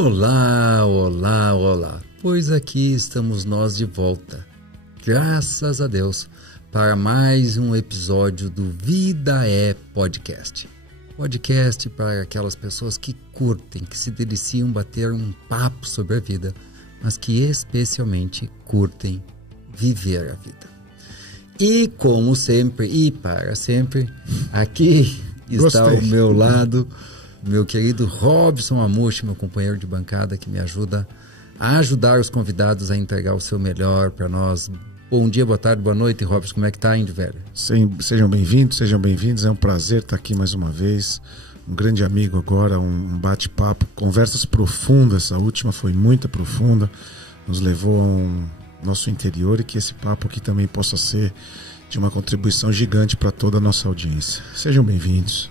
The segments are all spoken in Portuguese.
Olá, olá, olá. Pois aqui estamos nós de volta, graças a Deus, para mais um episódio do Vida é Podcast. Podcast para aquelas pessoas que curtem, que se deliciam bater um papo sobre a vida, mas que especialmente curtem viver a vida. E como sempre e para sempre, aqui está ao meu lado meu querido Robson Amushi, meu companheiro de bancada, que me ajuda a ajudar os convidados a entregar o seu melhor para nós. Bom dia, boa tarde, boa noite, Robson. Como é que tá, Índio Velho? Sejam bem-vindos. É um prazer estar aqui mais uma vez. Um grande amigo agora, um bate-papo, conversas profundas. A última foi muito profunda, nos levou ao nosso interior, e que esse papo aqui também possa ser de uma contribuição gigante para toda a nossa audiência. Sejam bem-vindos.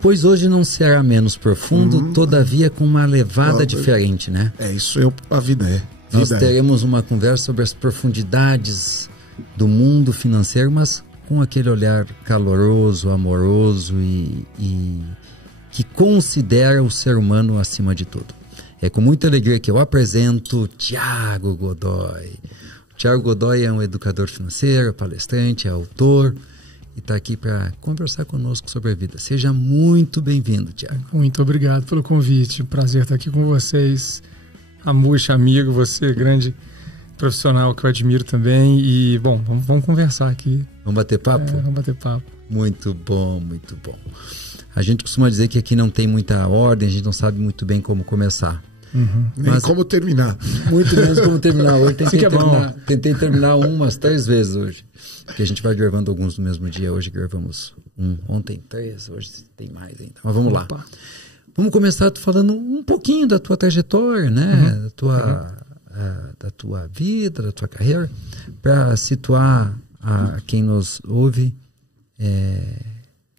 Pois hoje não será menos profundo, todavia com uma levada diferente, né? É isso, a vida é. Nós teremos uma conversa sobre as profundidades do mundo financeiro, mas com aquele olhar caloroso, amoroso e que considera o ser humano acima de tudo. É com muita alegria que eu apresento Thiago Godoy. O Thiago Godoy é um educador financeiro, palestrante, é autor e está aqui para conversar conosco sobre a vida. Seja muito bem-vindo, Thiago. Muito obrigado pelo convite. Prazer estar aqui com vocês. Amushi, amigo, você, grande profissional que eu admiro também. E, bom, vamos conversar aqui. Vamos bater papo? Vamos bater papo. Muito bom, muito bom. A gente costuma dizer que aqui não tem muita ordem, a gente não sabe muito bem como começar. Nem como terminar. Muito menos como terminar. Hoje tentei terminar umas 3 vezes hoje. Porque a gente vai gravando alguns no mesmo dia. Hoje gravamos ontem 3, hoje tem mais ainda. Mas vamos lá. Vamos começar falando um pouquinho da tua trajetória, né? Da tua vida, da tua carreira, para situar a quem nos ouve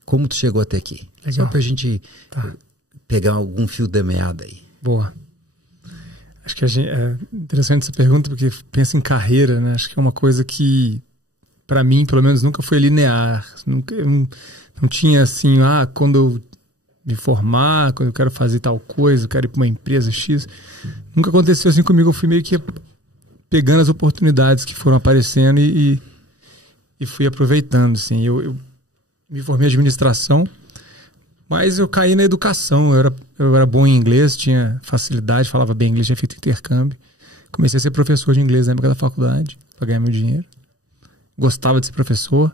como tu chegou até aqui. Legal. Só para a gente pegar algum fio da meada aí. Boa. Acho que é interessante essa pergunta, porque pensa em carreira, né? Acho que é uma coisa que, para mim, pelo menos, nunca foi linear. Não tinha assim, quando eu me formar, quando eu quero fazer tal coisa, eu quero ir para uma empresa X. Nunca aconteceu assim comigo. Eu fui meio que pegando as oportunidades que foram aparecendo e fui aproveitando. Assim. Eu me formei em administração, mas eu caí na educação. Eu era bom em inglês, tinha facilidade, falava bem inglês, tinha feito intercâmbio. Comecei a ser professor de inglês na época da faculdade, para ganhar meu dinheiro. Gostava de ser professor.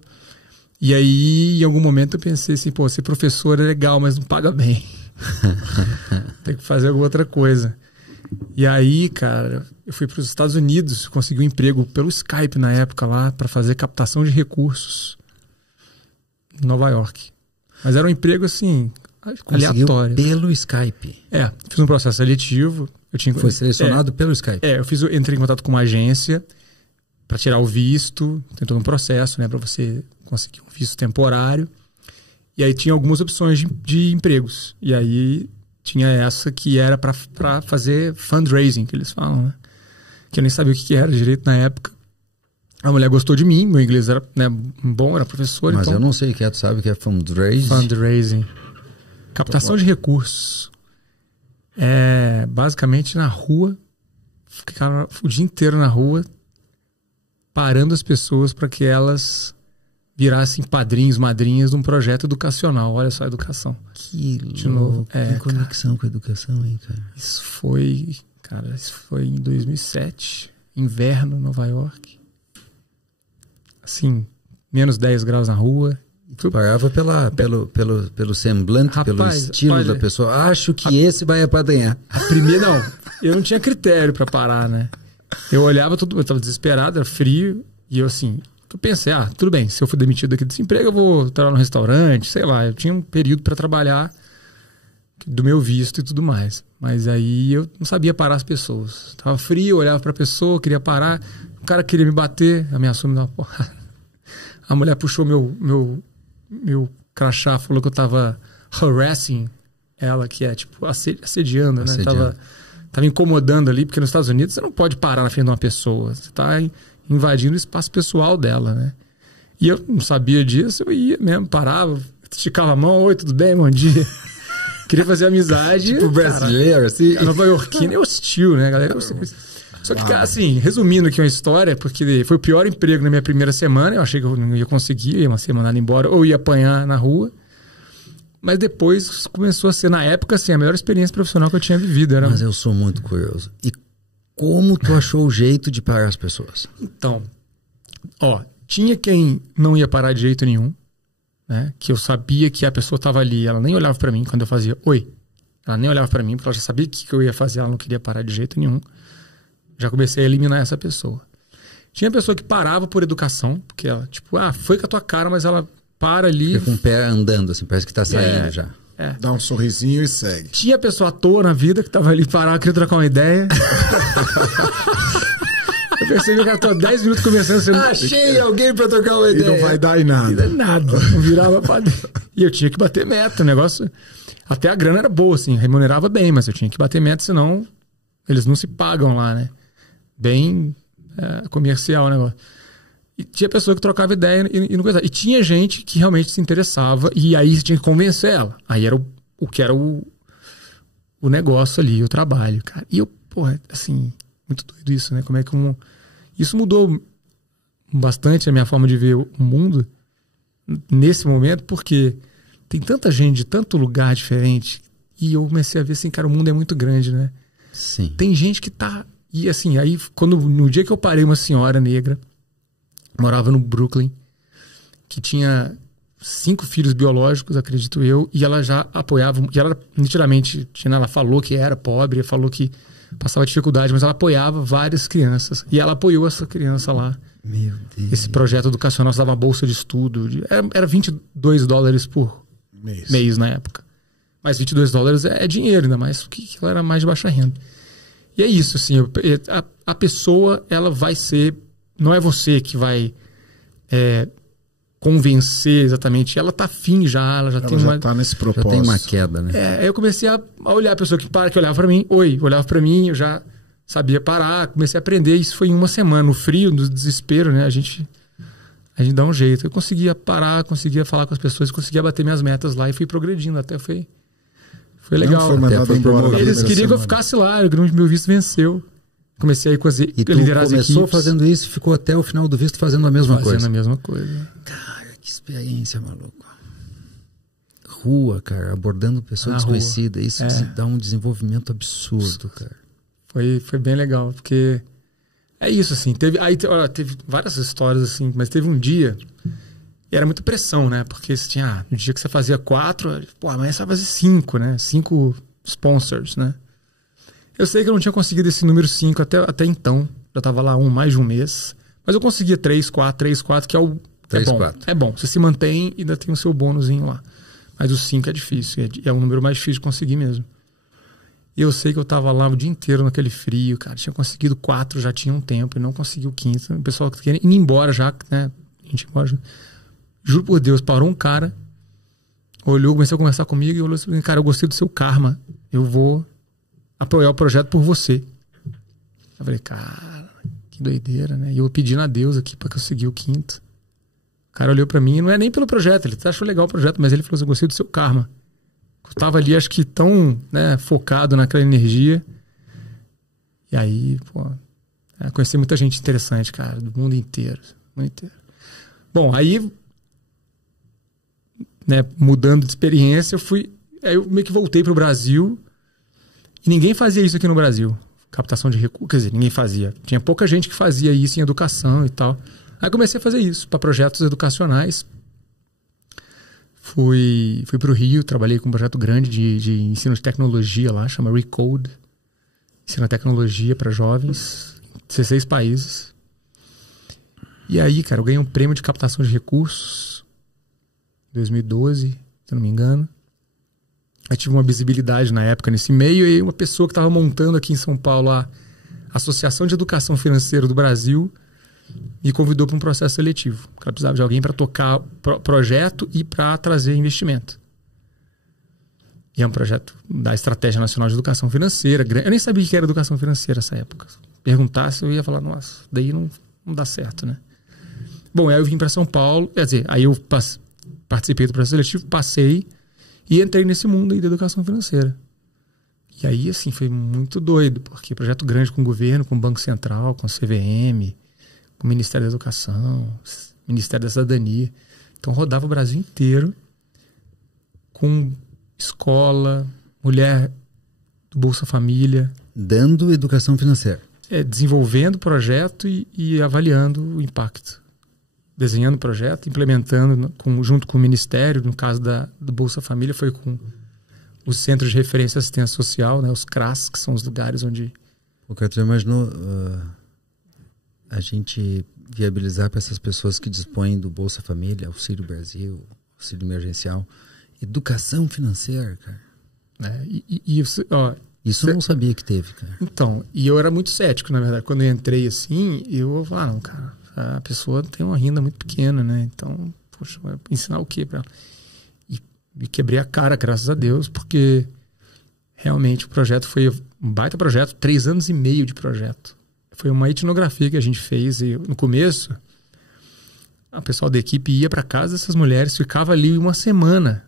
E aí, em algum momento, eu pensei assim, ser professor é legal, mas não paga bem. Tem que fazer alguma outra coisa. E aí, cara, eu fui para os Estados Unidos, consegui um emprego pelo Skype na época lá, para fazer captação de recursos em Nova York. Mas era um emprego assim, aleatório. Pelo Skype? Fiz um processo seletivo. Foi selecionado pelo Skype? Entrei em contato com uma agência para tirar o visto, tem todo um processo, né, para você conseguir um visto temporário. E aí tinha algumas opções de empregos. E aí tinha essa que era para fazer fundraising, que eles falam, né? Que eu nem sabia o que era direito na época. A mulher gostou de mim, meu inglês era bom, era professor. Mas então, eu não sei o que tu sabe que é fundraising? Fundraising. Captação de recursos. É basicamente na rua, ficar o dia inteiro na rua, parando as pessoas para que elas virassem padrinhos, madrinhas de um projeto educacional. Olha só a educação. Que de novo. Que conexão com a educação aí, cara. Isso foi em 2007, inverno, Nova York. Assim, menos 10 graus na rua. Tu parava pelo semblante, pelo estilo da pessoa. Acho que esse vai apadrinhar. Não, eu não tinha critério para parar, né? Eu olhava tudo, eu estava desesperado, era frio, e eu pensei, tudo bem, se eu for demitido aqui desse emprego, eu vou trabalhar no restaurante, sei lá, eu tinha um período para trabalhar do meu visto e tudo mais. Mas aí eu não sabia parar as pessoas. Tava frio, eu olhava para a pessoa, queria parar, o cara queria me bater, ameaçou me dar uma porrada. A mulher puxou meu crachá, falou que eu tava harassing ela, que é tipo assediando, né? Tava incomodando ali, porque nos Estados Unidos você não pode parar na frente de uma pessoa. Você tá invadindo o espaço pessoal dela, né? E eu não sabia disso, eu ia mesmo, parava, esticava a mão, oi, tudo bem, bom dia. Queria fazer amizade. Tipo brasileiro, assim. A Nova Iorquina é hostil, né, galera? Só que, cara, assim, resumindo aqui uma história, porque foi o pior emprego na minha primeira semana. Eu achei que eu não ia conseguir, ia ser mandado embora, ou ia apanhar na rua. Mas depois começou a ser, na época, assim, a melhor experiência profissional que eu tinha vivido. Mas eu sou muito curioso. E como tu achou o jeito de parar as pessoas? Então, tinha quem não ia parar de jeito nenhum, né? Que eu sabia que a pessoa estava ali, ela nem olhava para mim quando eu fazia oi. Ela nem olhava para mim, porque ela já sabia o que eu ia fazer, ela não queria parar de jeito nenhum. Já comecei a eliminar essa pessoa. Tinha pessoa que parava por educação, porque ela, tipo, foi com a tua cara, mas ela para ali. Fica com o pé andando, assim, parece que tá saindo já. Dá um sorrisinho e segue. Tinha pessoa à toa na vida que tava ali parada, queria trocar uma ideia. Eu percebi que eu tô 10 minutos conversando. Achei alguém pra trocar uma ideia. E não vai dar em nada. Nada. Não virava pra dentro. E eu tinha que bater meta. O negócio. Até a grana era boa, assim, remunerava bem, mas eu tinha que bater meta, senão eles não se pagam lá, né? Bem comercial o negócio. E tinha pessoa que trocava ideia e não coisava. E tinha gente que realmente se interessava, e aí você tinha que convencer ela. Aí era o que era o negócio ali, o trabalho, cara. E eu, assim, muito doido isso, né? Como é que isso mudou bastante a minha forma de ver o mundo nesse momento, porque tem tanta gente de tanto lugar diferente, e eu comecei a ver assim, cara, o mundo é muito grande, né? Sim. Tem gente que tá... E assim, aí no dia que eu parei, uma senhora negra, morava no Brooklyn, que tinha 5 filhos biológicos, acredito eu, e ela já apoiava, e ela nitidamente, ela falou que era pobre, falou que passava dificuldade, mas ela apoiava várias crianças, e ela apoiou essa criança lá. Meu Deus. Esse projeto educacional, dava uma bolsa de estudo, era $22 por mês na época. Mas $22 é dinheiro, ainda mais que ela era mais de baixa renda. E é isso, assim, a pessoa, ela vai ser... Não é você que vai convencer exatamente. Ela tá afim já, ela já tá nesse propósito. Já tem uma queda, né? Aí eu comecei a olhar a pessoa que olhava pra mim. Olhava pra mim, eu já sabia parar. Comecei a aprender. Isso foi em uma semana. No frio, no desespero, né? A gente dá um jeito. Eu conseguia parar, conseguia falar com as pessoas, conseguia bater minhas metas lá e fui progredindo. Até foi legal. Não foi mandado embora. Eles queriam que eu ficasse lá. O meu visto venceu. Comecei a liderar as equipes. Começou fazendo isso, ficou até o final do visto fazendo a mesma coisa. Fazendo a mesma coisa. Cara, que experiência, maluco. Rua, cara, abordando pessoas desconhecidas. Isso dá um desenvolvimento absurdo, cara. Foi bem legal, porque é isso, assim. Teve várias histórias, assim, mas teve um dia, e era muita pressão, né? Porque você tinha, no dia que você fazia 4, amanhã você vai fazer 5, né? 5 sponsors, né? Eu sei que eu não tinha conseguido esse número 5 até então. Já estava lá mais de um mês. Mas eu conseguia 3, 4, que é o... 3, é bom. 4. É bom. Você se mantém e ainda tem o seu bônusinho lá. Mas o 5 é difícil. É o número mais difícil de conseguir mesmo. E eu sei que eu estava lá o dia inteiro naquele frio, cara. Tinha conseguido 4, já tinha um tempo. E não consegui o 5º. O pessoal queria ir embora já, né? A gente embora. Juro por Deus, parou um cara. Olhou, começou a conversar comigo e olhou assim, cara, eu gostei do seu karma. Eu vou... apoiar o projeto por você. Eu falei, cara, que doideira, né? E eu pedindo a Deus aqui para conseguir o 5º. O cara olhou para mim, não é nem pelo projeto, ele achou legal o projeto, mas ele falou assim, eu gostei do seu karma. Eu tava ali, acho que tão, né, focado naquela energia. E aí, conheci muita gente interessante, cara, do mundo inteiro. Bom, aí, né, mudando de experiência, aí eu meio que voltei pro Brasil. E ninguém fazia isso aqui no Brasil. Captação de recursos. Quer dizer, ninguém fazia. Tinha pouca gente que fazia isso em educação e tal. Aí comecei a fazer isso para projetos educacionais. Fui para o Rio, trabalhei com um projeto grande de ensino de tecnologia lá, chama Recode. Ensina tecnologia para jovens, 16 países. E aí, cara, eu ganhei um prêmio de captação de recursos em 2012, se eu não me engano. Eu tive uma visibilidade na época nesse meio, e uma pessoa que estava montando aqui em São Paulo a Associação de Educação Financeira do Brasil me convidou para um processo seletivo. Ela precisava de alguém para tocar projeto e para trazer investimento. E é um projeto da Estratégia Nacional de Educação Financeira. Eu nem sabia o que era educação financeira nessa época. Perguntasse, eu ia falar, nossa, daí não dá certo, né? Bom, aí eu vim para São Paulo, quer dizer, aí eu participei do processo seletivo, passei. E entrei nesse mundo aí da educação financeira. E aí, assim, foi muito doido, porque projeto grande com o governo, com o Banco Central, com a CVM, com o Ministério da Educação, Ministério da Cidadania. Então, rodava o Brasil inteiro com escola, mulher do Bolsa Família. Dando educação financeira. Desenvolvendo o projeto e avaliando o impacto. Desenhando o projeto, implementando junto com o Ministério, no caso do Bolsa Família, foi com os Centros de Referência e Assistência Social, né, os CRAS, que são os lugares onde... O Carlos imaginou a gente viabilizar para essas pessoas que dispõem do Bolsa Família, Auxílio Brasil, Auxílio Emergencial, educação financeira, cara. Isso eu não sabia que teve, cara. Então, e eu era muito cético, na verdade. Quando eu entrei assim, eu falava, não, cara, a pessoa tem uma renda muito pequena, né? Então, poxa, vai ensinar o quê para ela? E quebrei a cara, graças a Deus, porque realmente o projeto foi um baita projeto, 3 anos e meio de projeto. Foi uma etnografia que a gente fez e no começo, o pessoal da equipe ia para casa dessas mulheres, ficava ali uma semana.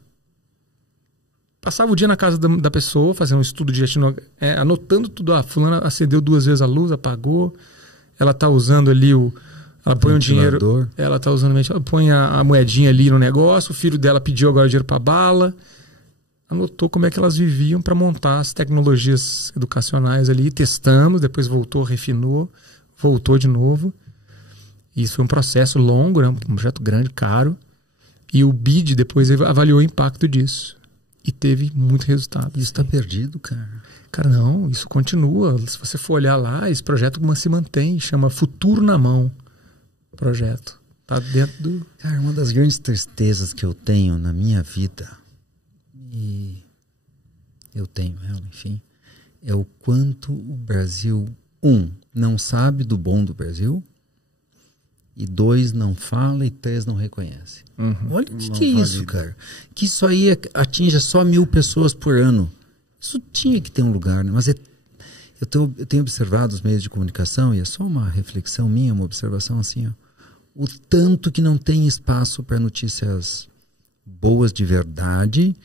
Passava o dia na casa da pessoa, fazendo um estudo de anotando tudo. A fulana acendeu 2 vezes a luz, apagou. Ela tá usando ali ela põe o dinheiro. Ela tá usando, põe a moedinha ali no negócio. O filho dela pediu agora dinheiro para bala. Anotou como é que elas viviam para montar as tecnologias educacionais ali. Testamos, depois voltou, refinou, voltou de novo. Isso foi um processo longo, né? Um projeto grande, caro. E o BID depois avaliou o impacto disso. E teve muito resultado. Isso está perdido, cara? Cara, não, isso continua. Se você for olhar lá, esse projeto se mantém. Chama Futuro na Mão. Projeto. Tá dentro do... Cara, uma das grandes tristezas que eu tenho na minha vida, e eu tenho, enfim, é o quanto o Brasil, 1, não sabe do bom do Brasil, e 2, não fala, e 3, não reconhece. Olha o que é isso, cara. Que isso aí atinja só 1.000 pessoas por ano. Isso tinha que ter um lugar, né? Mas eu tenho observado os meios de comunicação, e é só uma reflexão minha, uma observação assim, ó, o tanto que não tem espaço para notícias boas de verdade,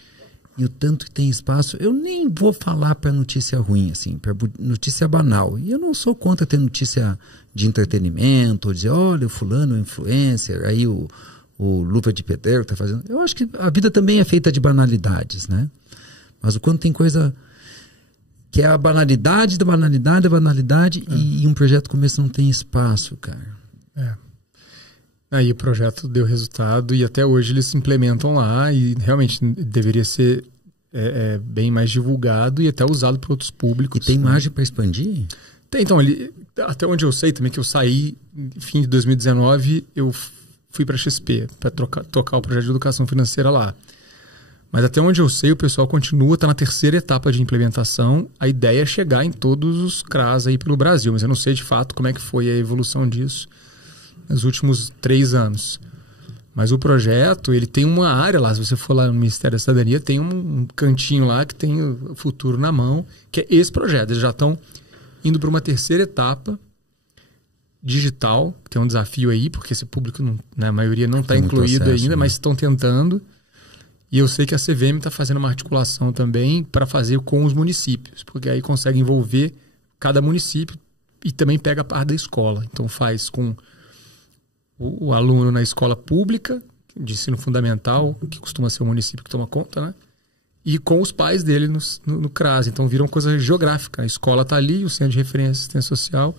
e o tanto que tem espaço, eu nem vou falar para notícia ruim, assim, para notícia banal. E eu não sou contra ter notícia de entretenimento, ou dizer, olha, o fulano é influencer, aí o Luva de Pedreiro está fazendo. Eu acho que a vida também é feita de banalidades, né? Mas o quanto tem coisa que é a banalidade da banalidade da banalidade, e um projeto como esse não tem espaço, cara. Aí o projeto deu resultado e até hoje eles se implementam lá e realmente deveria ser bem mais divulgado e até usado por outros públicos. E tem margem para expandir? Tem, então, até onde eu sei também que eu saí, fim de 2019, eu fui para a XP para tocar o projeto de educação financeira lá. Mas até onde eu sei, o pessoal continua, está na 3ª etapa de implementação. A ideia é chegar em todos os CRAS aí pelo Brasil, mas eu não sei de fato como é que foi a evolução disso nos últimos 3 anos. Mas o projeto, ele tem uma área lá, se você for lá no Ministério da Cidadania, tem um cantinho lá que tem o Futuro na Mão, que é esse projeto. Eles já estão indo para uma 3ª etapa digital, que tem um desafio aí, porque esse público, a maioria não está incluído ainda, né? Mas estão tentando. E eu sei que a CVM está fazendo uma articulação também para fazer com os municípios, porque aí consegue envolver cada município e também pega a parte da escola. Então faz com o aluno na escola pública, de ensino fundamental, que costuma ser o município que toma conta, né? E com os pais dele no CRAS. Então vira uma coisa geográfica. A escola está ali, o Centro de Referência e Assistência Social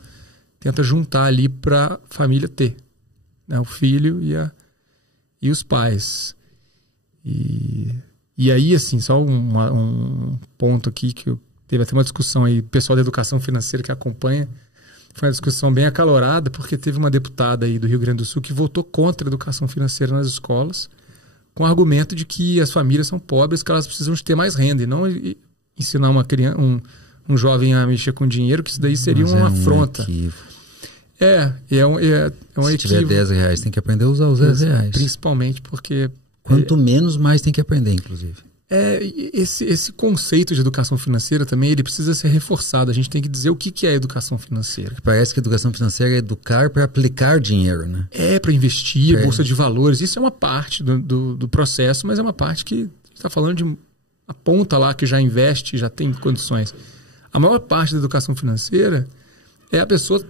tenta juntar ali para a família ter, né? O filho e os pais. E aí, assim, só um ponto aqui que teve até uma discussão aí, o pessoal da educação financeira que acompanha, foi uma discussão bem acalorada, porque teve uma deputada aí do Rio Grande do Sul que votou contra a educação financeira nas escolas, com o argumento de que as famílias são pobres, que elas precisam de ter mais renda, e não ensinar uma criança, um jovem a mexer com dinheiro, que isso daí seria uma afronta. É um equívoco. Se tiver R$10, tem que aprender a usar os R$10. Principalmente porque... Quanto menos, mais tem que aprender, inclusive. Esse conceito de educação financeira também, ele precisa ser reforçado. A gente tem que dizer o que é educação financeira. Porque parece que educação financeira é educar para aplicar dinheiro, né? Para investir, bolsa de valores. Isso é uma parte do processo, mas é uma parte que está falando de a ponta lá que já investe, já tem condições. A maior parte da educação financeira é a pessoa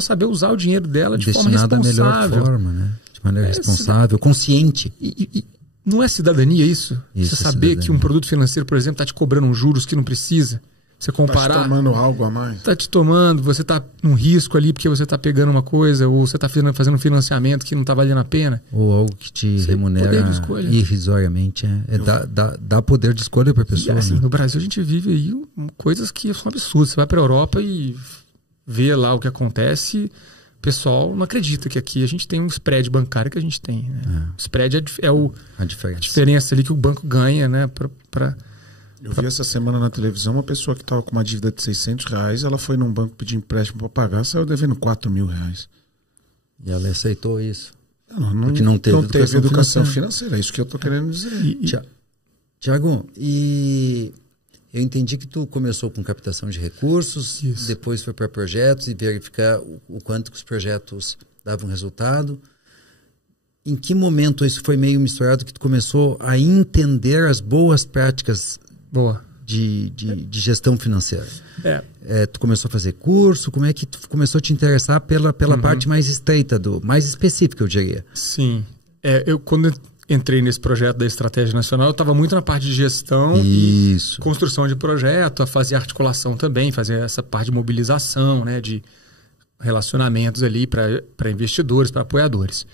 saber usar o dinheiro dela de forma responsável. Da melhor forma, né? De maneira responsável, consciente. Não é cidadania isso? Você saber que um produto financeiro, por exemplo, está te cobrando uns juros que não precisa. Você comparar... Está te tomando algo a mais. Está te tomando, você está num risco ali porque você está pegando uma coisa, ou você está fazendo um financiamento que não está valendo a pena. Ou algo que te remunera irrisoriamente. Dá poder de escolha para a pessoa. E, assim, né? No Brasil a gente vive aí coisas que são absurdas. Você vai para a Europa e vê lá o que acontece, o pessoal não acredita que aqui a gente tem um spread bancário que a gente tem. Né? O spread é a diferença ali que o banco ganha, né, Eu vi essa semana na televisão uma pessoa que estava com uma dívida de R$600, ela foi num banco pedir empréstimo para pagar, saiu devendo R$4.000. E ela aceitou isso. Porque não teve educação financeira. É isso que eu estou querendo dizer. Tiago, e eu entendi que tu começou com captação de recursos, depois foi para projetos e verificar o quanto que os projetos davam resultado. Em que momento isso foi meio misturado que tu começou a entender as boas práticas de gestão financeira? Tu começou a fazer curso? Como é que tu começou a te interessar pela parte mais estreita, mais específica, eu diria? Sim. Quando entrei nesse projeto da Estratégia Nacional, eu estava muito na parte de gestão e construção de projeto, a fazer articulação também, fazer essa parte de mobilização, né, de relacionamentos ali para investidores, para apoiadores.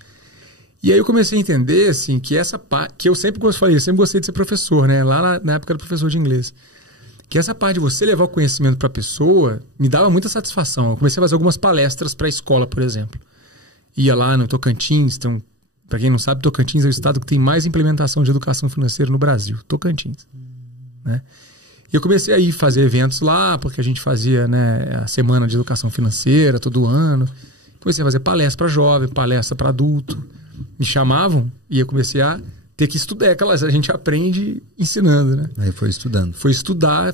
E aí eu comecei a entender, assim, que essa parte, que eu sempre gostei de ser professor, né? Lá na época era professor de inglês. Que essa parte de você levar o conhecimento para a pessoa me dava muita satisfação. Eu comecei a fazer algumas palestras para a escola, por exemplo. Ia lá no Tocantins, então, para quem não sabe, Tocantins é o estado que tem mais implementação de educação financeira no Brasil. Tocantins. Né? E eu comecei a ir fazer eventos lá, porque a gente fazia, né, a semana de educação financeira todo ano. Comecei a fazer palestra para jovem, palestra para adulto. Me chamavam e eu comecei a ter que estudar. A gente aprende ensinando, né? Aí foi estudando. Fui estudar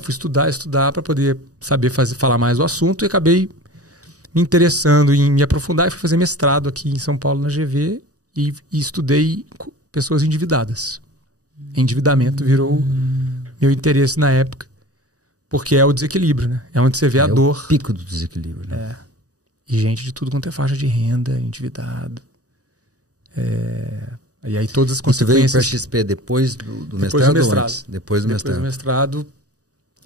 para poder saber falar mais do assunto e acabei me interessando em me aprofundar e fui fazer mestrado aqui em São Paulo, na GV, e estudei pessoas endividadas. Endividamento virou meu interesse na época, porque é o desequilíbrio, né? É onde você vê a dor. É o pico do desequilíbrio, né? E gente de tudo quanto é faixa de renda, endividado. E aí todas as consequências... Você veio para a XP depois do mestrado ou antes? Depois do mestrado.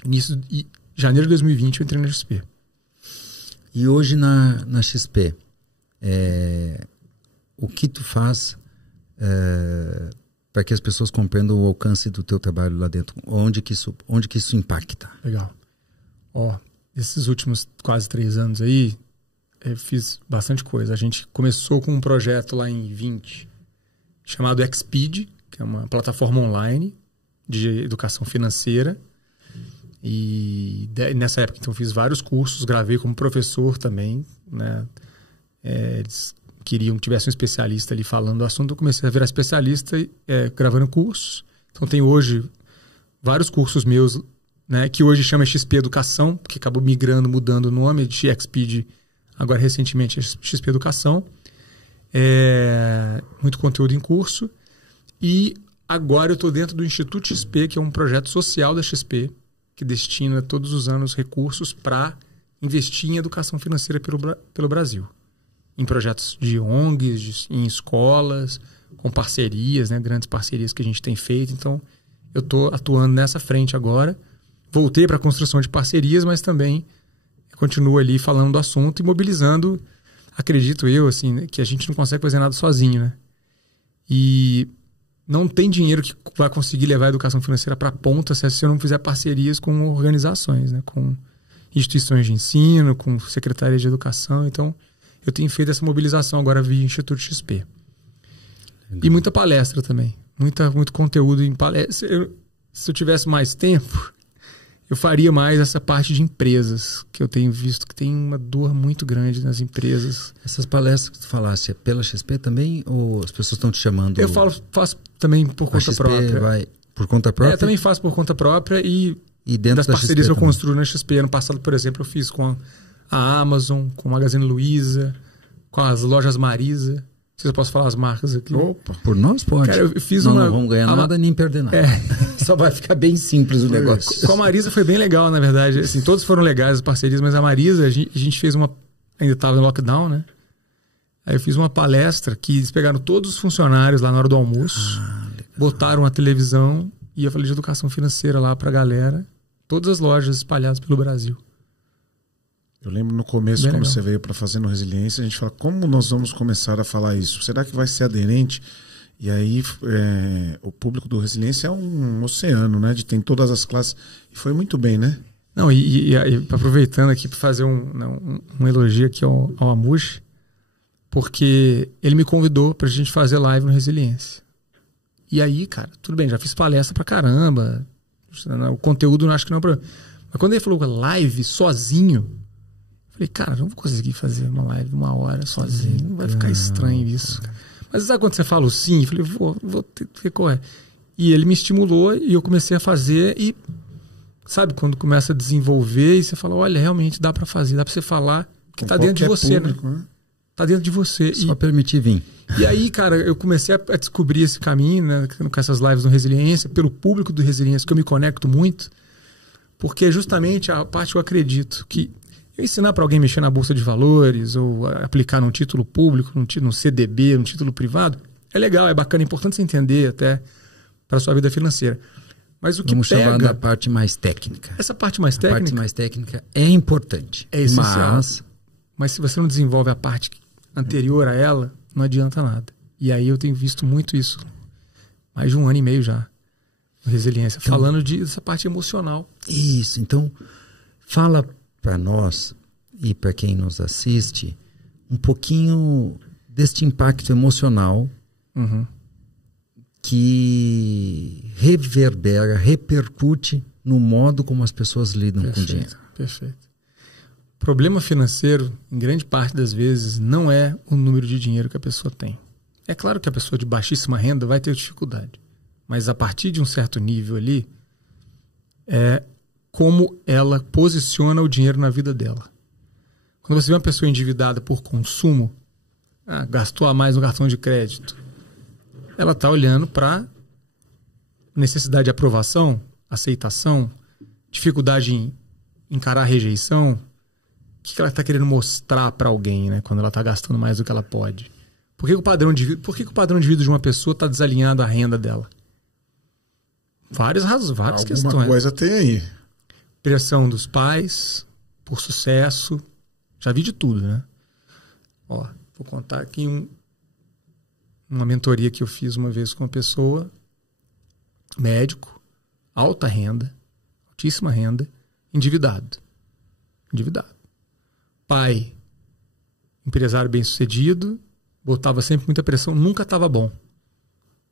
Em janeiro de 2020 eu entrei na XP. E hoje na XP, o que tu faz para que as pessoas compreendam o alcance do teu trabalho lá dentro? Onde que isso impacta? Legal. Esses últimos quase 3 anos aí, eu fiz bastante coisa. A gente começou com um projeto lá em 20, chamado Xpeed, que é uma plataforma online de educação financeira. E nessa época, então, eu fiz vários cursos, gravei como professor também, né? Eles queriam que tivesse um especialista ali falando do assunto. Eu comecei a virar especialista gravando cursos. Então, tem hoje vários cursos meus, né, que hoje chama XP Educação, porque acabou migrando, mudando o nome de Xpeed. Agora, recentemente, XP Educação. Muito conteúdo em curso. E agora eu estou dentro do Instituto XP, que é um projeto social da XP, que destina todos os anos recursos para investir em educação financeira pelo Brasil. Em projetos de ONGs, em escolas, com parcerias, né, grandes parcerias que a gente tem feito. Então, eu estou atuando nessa frente agora. Voltei para a construção de parcerias, mas também continuo ali falando do assunto e mobilizando, acredito eu, assim, né, que a gente não consegue fazer nada sozinho, né? E não tem dinheiro que vai conseguir levar a educação financeira para a ponta se você não fizer parcerias com organizações, né? Com instituições de ensino, com secretarias de educação. Então, eu tenho feito essa mobilização agora via Instituto XP. E muita palestra também. Muito conteúdo em palestra. Se eu tivesse mais tempo, eu faria mais essa parte de empresas, que eu tenho visto que tem uma dor muito grande nas empresas. Essas palestras que tu falaste, é pela XP também? Ou as pessoas estão te chamando? Eu faço também por conta XP própria. Vai por conta própria? Também faço por conta própria e dentro das da parcerias XP que eu construo na XP. Ano passado, por exemplo, eu fiz com a Amazon, com a Magazine Luiza, com as lojas Marisa. Não sei se eu posso falar as marcas aqui. Opa! Por nós pode. Cara, eu fiz não vamos ganhar nada nem perder nada. Só vai ficar bem simples o negócio. Com a Marisa foi bem legal, na verdade. Assim, todos foram legais as parcerias, mas a Marisa, a gente fez uma... Ainda estava no lockdown, né? Aí eu fiz uma palestra que eles pegaram todos os funcionários lá na hora do almoço, botaram a televisão e eu falei de educação financeira lá pra galera. Todas as lojas espalhadas pelo Brasil. Eu lembro no começo, quando você veio para fazer no Resiliência, a gente fala, como nós vamos começar a falar isso? Será que vai ser aderente? E aí o público do Resiliência é um oceano, né? Tem todas as classes. E foi muito bem, né? Não, e aproveitando aqui para fazer um elogio aqui ao Amush, porque ele me convidou pra gente fazer live no Resiliência. E aí, cara, tudo bem, já fiz palestra pra caramba, o conteúdo não acho que não é um problema. Mas quando ele falou live sozinho, eu falei, cara, não vou conseguir fazer uma live 1 hora sozinho, não vai ficar estranho isso. Mas sabe quando você fala o sim? Eu falei, vou ter que correr. E ele me estimulou e eu comecei a fazer e, sabe, quando começa a desenvolver e você fala, olha, realmente dá pra fazer, dá pra você falar, que tá dentro de você, público, né? Tá dentro de você. Só permitir vir. E aí, cara, eu comecei a descobrir esse caminho, né, com essas lives no Resiliência, pelo público do Resiliência, que eu me conecto muito, porque é justamente a parte que eu acredito, que eu ensinar para alguém mexer na bolsa de valores, ou aplicar num título público, num CDB, num título privado, é legal, é bacana, é importante você entender até para a sua vida financeira. Mas o que Vamos chamar da parte mais técnica. Essa parte mais técnica... A parte mais técnica é importante. É essencial. Mas se você não desenvolve a parte anterior a ela, não adianta nada. E aí eu tenho visto muito isso. Mais de 1 ano e meio já. Resiliência. Então, falando dessa parte emocional. Isso. Então, fala para nós e para quem nos assiste um pouquinho deste impacto emocional que repercute no modo como as pessoas lidam com o dinheiro. Perfeito. Problema financeiro, em grande parte das vezes, não é o número de dinheiro que a pessoa tem. É claro que a pessoa de baixíssima renda vai ter dificuldade. Mas a partir de um certo nível ali, é como ela posiciona o dinheiro na vida dela. Quando você vê uma pessoa endividada por consumo, gastou a mais no cartão de crédito, ela está olhando para necessidade de aprovação, aceitação, dificuldade em encarar a rejeição. O que ela está querendo mostrar para alguém, né, quando ela está gastando mais do que ela pode? Por que o padrão de vida de uma pessoa está desalinhado à renda dela? Várias razões, várias questões. Alguma coisa tem aí. Pressão dos pais, por sucesso. Já vi de tudo, né? Ó, vou contar aqui uma mentoria que eu fiz uma vez com uma pessoa, médico, alta renda, altíssima renda, endividado. Pai, empresário bem-sucedido, botava sempre muita pressão, nunca estava bom.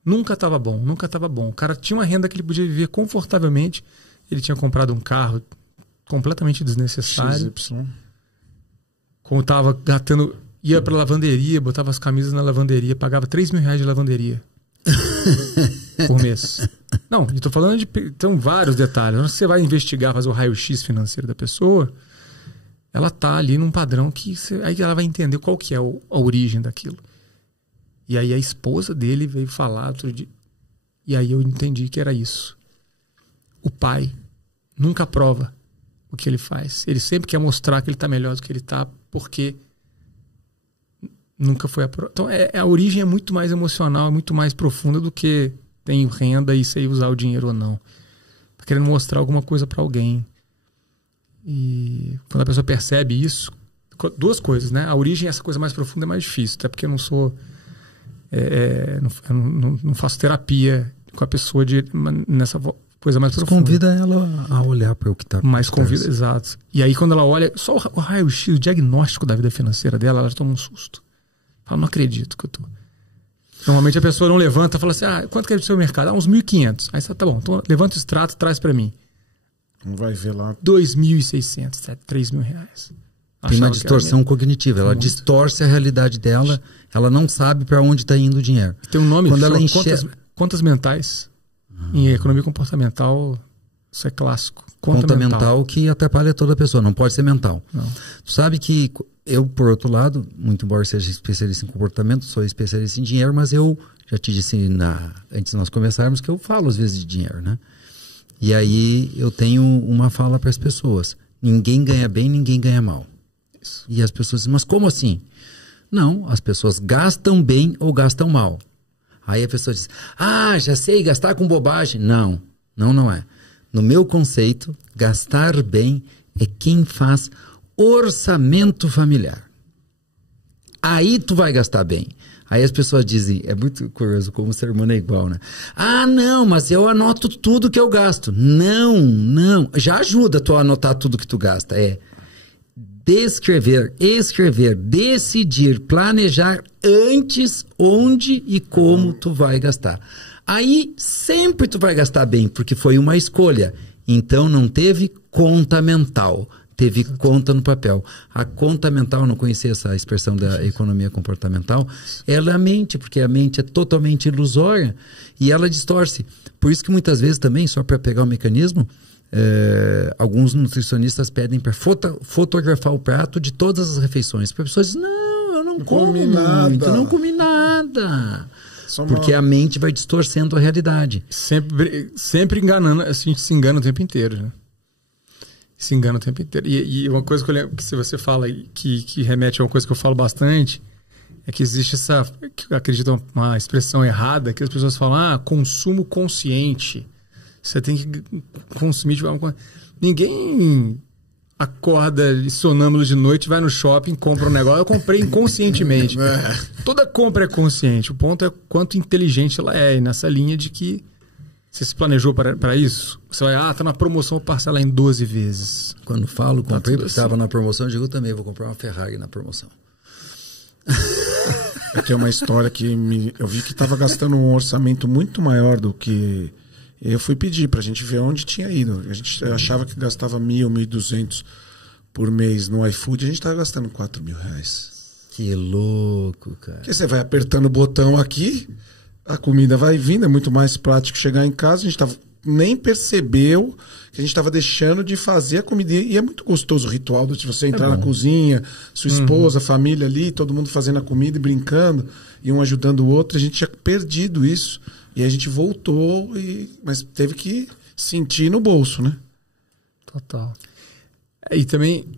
O cara tinha uma renda que ele podia viver confortavelmente, ele tinha comprado um carro completamente desnecessário. XY. Como estava gastando, ia para lavanderia, botava as camisas na lavanderia, pagava R$3.000 de lavanderia por mês. Não, eu estou falando de... Então, vários detalhes. Quando você vai investigar, fazer o raio-x financeiro da pessoa, ela está ali num padrão que aí ela vai entender qual que é a origem daquilo. E aí a esposa dele veio falar outro dia. E aí eu entendi que era isso. O pai nunca aprova o que ele faz. Ele sempre quer mostrar que ele está melhor do que ele está, porque nunca foi aprovado. Então a origem é muito mais emocional, é muito mais profunda do que tenho renda e sei usar o dinheiro ou não. Está querendo mostrar alguma coisa para alguém. E quando a pessoa percebe isso, duas coisas, né? A origem, essa coisa mais profunda, é mais difícil, até porque eu não sou... não faço terapia com a pessoa nessa coisa mais profunda. Convida ela a olhar para o que está. Mas convida, exato. E aí quando ela olha, só o raio-x, o diagnóstico da vida financeira dela, ela toma um susto. Fala, não acredito que eu tô... Normalmente a pessoa não levanta e fala assim, quanto que é o seu mercado? Uns 1.500. Aí você tá bom, então levanta o extrato e traz para mim. Não vai ver lá. 2.600, R$3.000. Tem uma distorção cognitiva. Ela distorce a realidade dela. Ela não sabe para onde está indo o dinheiro. Tem um nome quando ela contas mentais. Em economia comportamental, Isso é clássico. Conta mental que atrapalha toda a pessoa, não pode ser mental. Não. Tu sabe que eu, por outro lado, muito embora seja especialista em comportamento, sou especialista em dinheiro, mas eu já te disse antes de nós começarmos que eu falo às vezes de dinheiro, né? E aí eu tenho uma fala para as pessoas: ninguém ganha bem, ninguém ganha mal. Isso. E as pessoas dizem, mas como assim? Não, as pessoas gastam bem ou gastam mal. Aí a pessoa diz, já sei, gastar com bobagem. Não é. No meu conceito, gastar bem é quem faz orçamento familiar. Aí tu vai gastar bem. Aí as pessoas dizem, é muito curioso como o ser humano é igual, né? Não, mas eu anoto tudo que eu gasto. Não. Já ajuda tu a anotar tudo que tu gasta. Descrever, escrever, decidir, planejar antes onde e como tu vai gastar. Aí sempre tu vai gastar bem, porque foi uma escolha. Então não teve conta mental, teve conta no papel. A conta mental, não conhecia essa expressão da economia comportamental, ela é a mente, porque a mente é totalmente ilusória e ela distorce. Por isso que muitas vezes também, só para pegar o mecanismo, alguns nutricionistas pedem para fotografar o prato de todas as refeições. Para pessoas dizem, não, eu não comi nada. Eu não comi nada. Porque a mente vai distorcendo a realidade. Sempre enganando, a gente se engana o tempo inteiro, né? Se engana o tempo inteiro. E uma coisa que eu lembro, que se você fala, que remete a uma coisa que eu falo bastante, é que existe que eu acredito uma expressão errada, que as pessoas falam, consumo consciente. Você tem que consumir de forma... Ninguém acorda sonâmbulo de noite, vai no shopping, compra um negócio. Eu comprei inconscientemente. Toda compra é consciente. O ponto é quanto inteligente ela é. E nessa linha de que você se planejou para isso. Você vai, tá na promoção, parcela em 12 vezes. Quando falo, comprei porque estava na promoção, eu digo também, vou comprar uma Ferrari na promoção. Aqui é uma história que eu vi que estava gastando um orçamento muito maior do que... Eu fui pedir pra gente ver onde tinha ido. A gente achava que gastava 1.000, 1.200 por mês no iFood. A gente tava gastando R$4.000. Que louco, cara. Porque você vai apertando o botão aqui, a comida vai vindo. É muito mais prático chegar em casa. A gente nem percebeu que a gente estava deixando de fazer a comida. E é muito gostoso o ritual de você entrar na cozinha, sua esposa, a família ali, todo mundo fazendo a comida e brincando, e um ajudando o outro. A gente tinha perdido isso. E a gente voltou, mas teve que sentir no bolso, né? Total. E também,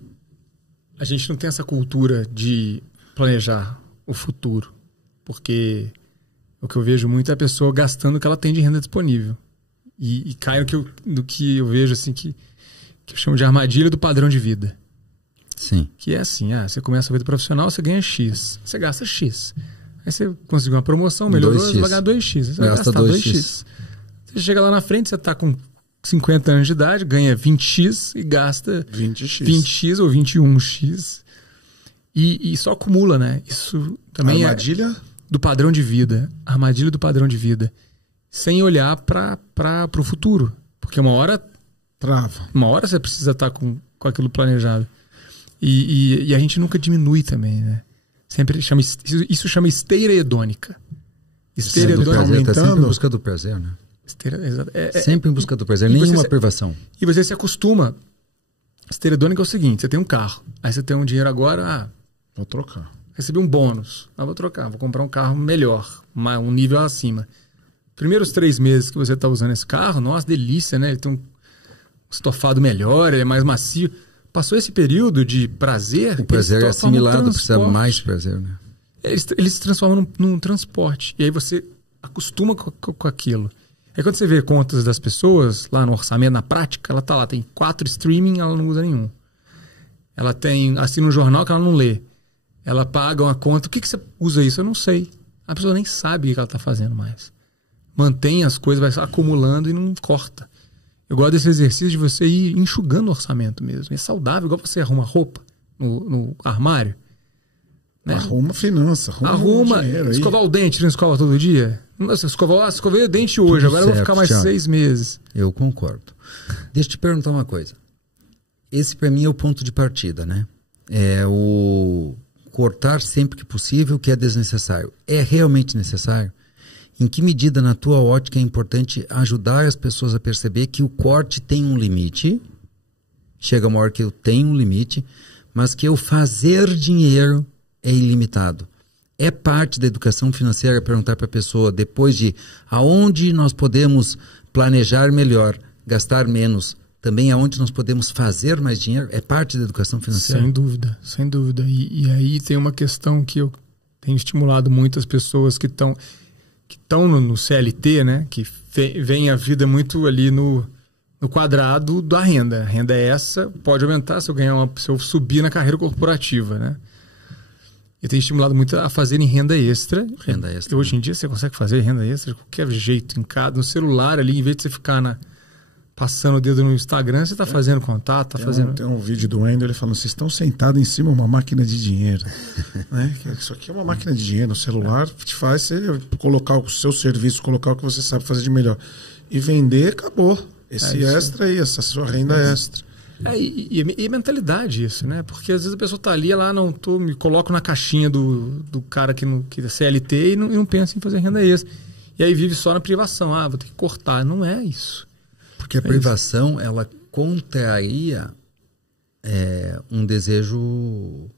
a gente não tem essa cultura de planejar o futuro. Porque o que eu vejo muito é a pessoa gastando o que ela tem de renda disponível. E cai no que eu vejo, assim, que eu chamo de armadilha do padrão de vida. Sim. Que é assim, você começa a vida profissional, você ganha X, você gasta X. Aí você conseguiu uma promoção, melhorou, você vai ganhar 2x. Você vai gastar 2x. Você chega lá na frente, você está com 50 anos de idade, ganha 20x e gasta 20x ou 21x. E só acumula, né? Isso também armadilha do padrão de vida. Armadilha do padrão de vida. Sem olhar para o futuro. Porque uma hora trava. Uma hora você precisa estar com aquilo planejado. E a gente nunca diminui também, né? Isso chama esteira hedônica. Esteira hedônica aumentando. Tá sempre em busca do prazer, né? Sempre em busca do prazer, nenhuma privação. E você se acostuma. Esteira hedônica é o seguinte: você tem um carro, aí você tem um dinheiro agora, vou trocar. Recebi um bônus, vou trocar, vou comprar um carro melhor, um nível acima. Primeiros 3 meses que você está usando esse carro, nossa, delícia, né? Ele tem um estofado melhor, ele é mais macio. Passou esse período de prazer... O prazer é assimilado, precisa mais prazer, né? Eles se transformam num transporte. E aí você acostuma com aquilo. Aí quando você vê contas das pessoas, lá no orçamento, na prática, ela tá lá, tem 4 streaming, ela não usa nenhum. Ela tem, assina um jornal que ela não lê. Ela paga uma conta. O que você usa isso? Eu não sei. A pessoa nem sabe o que ela tá fazendo mais. Mantém as coisas, vai acumulando e não corta. Eu gosto desse exercício de você ir enxugando o orçamento mesmo. É saudável, igual você arruma roupa no armário. Né? Arruma finança, arruma escovar o dente, não escova todo dia? Nossa, escovei o dente hoje, tudo agora certo, eu vou ficar mais Thiago. 6 meses. Eu concordo. Deixa eu te perguntar uma coisa. Esse para mim é o ponto de partida, né? É o cortar sempre que possível o que é desnecessário. É realmente necessário? Em que medida, na tua ótica, é importante ajudar as pessoas a perceber que o corte tem um limite, chega uma hora que eu tenho um limite, mas que o fazer dinheiro é ilimitado. É parte da educação financeira perguntar para a pessoa, depois de aonde nós podemos planejar melhor, gastar menos, também aonde nós podemos fazer mais dinheiro, é parte da educação financeira? Sem dúvida, sem dúvida. E aí tem uma questão que eu tenho estimulado muitas pessoas que estão no CLT, né? Que veem a vida muito ali no quadrado da renda. A renda é essa, pode aumentar se eu subir na carreira corporativa, né? Eu tenho estimulado muito a fazerem renda extra. Renda extra. Hoje em dia você consegue fazer renda extra de qualquer jeito, no celular ali, em vez de você ficar passando o dedo no Instagram, você está fazendo contato, Tem um vídeo do Wendel, ele falando, vocês estão sentados em cima de uma máquina de dinheiro. Né? Isso aqui é uma máquina de dinheiro, o celular te faz você colocar o seu serviço, colocar o que você sabe fazer de melhor. E vender, acabou. Esse extra aí, essa sua renda extra. E mentalidade isso, né? Porque às vezes a pessoa está ali, me coloco na caixinha do cara que é CLT e não pensa em fazer renda extra. E aí vive só na privação. Vou ter que cortar. Não é isso. Porque a privação, ela contraria um desejo...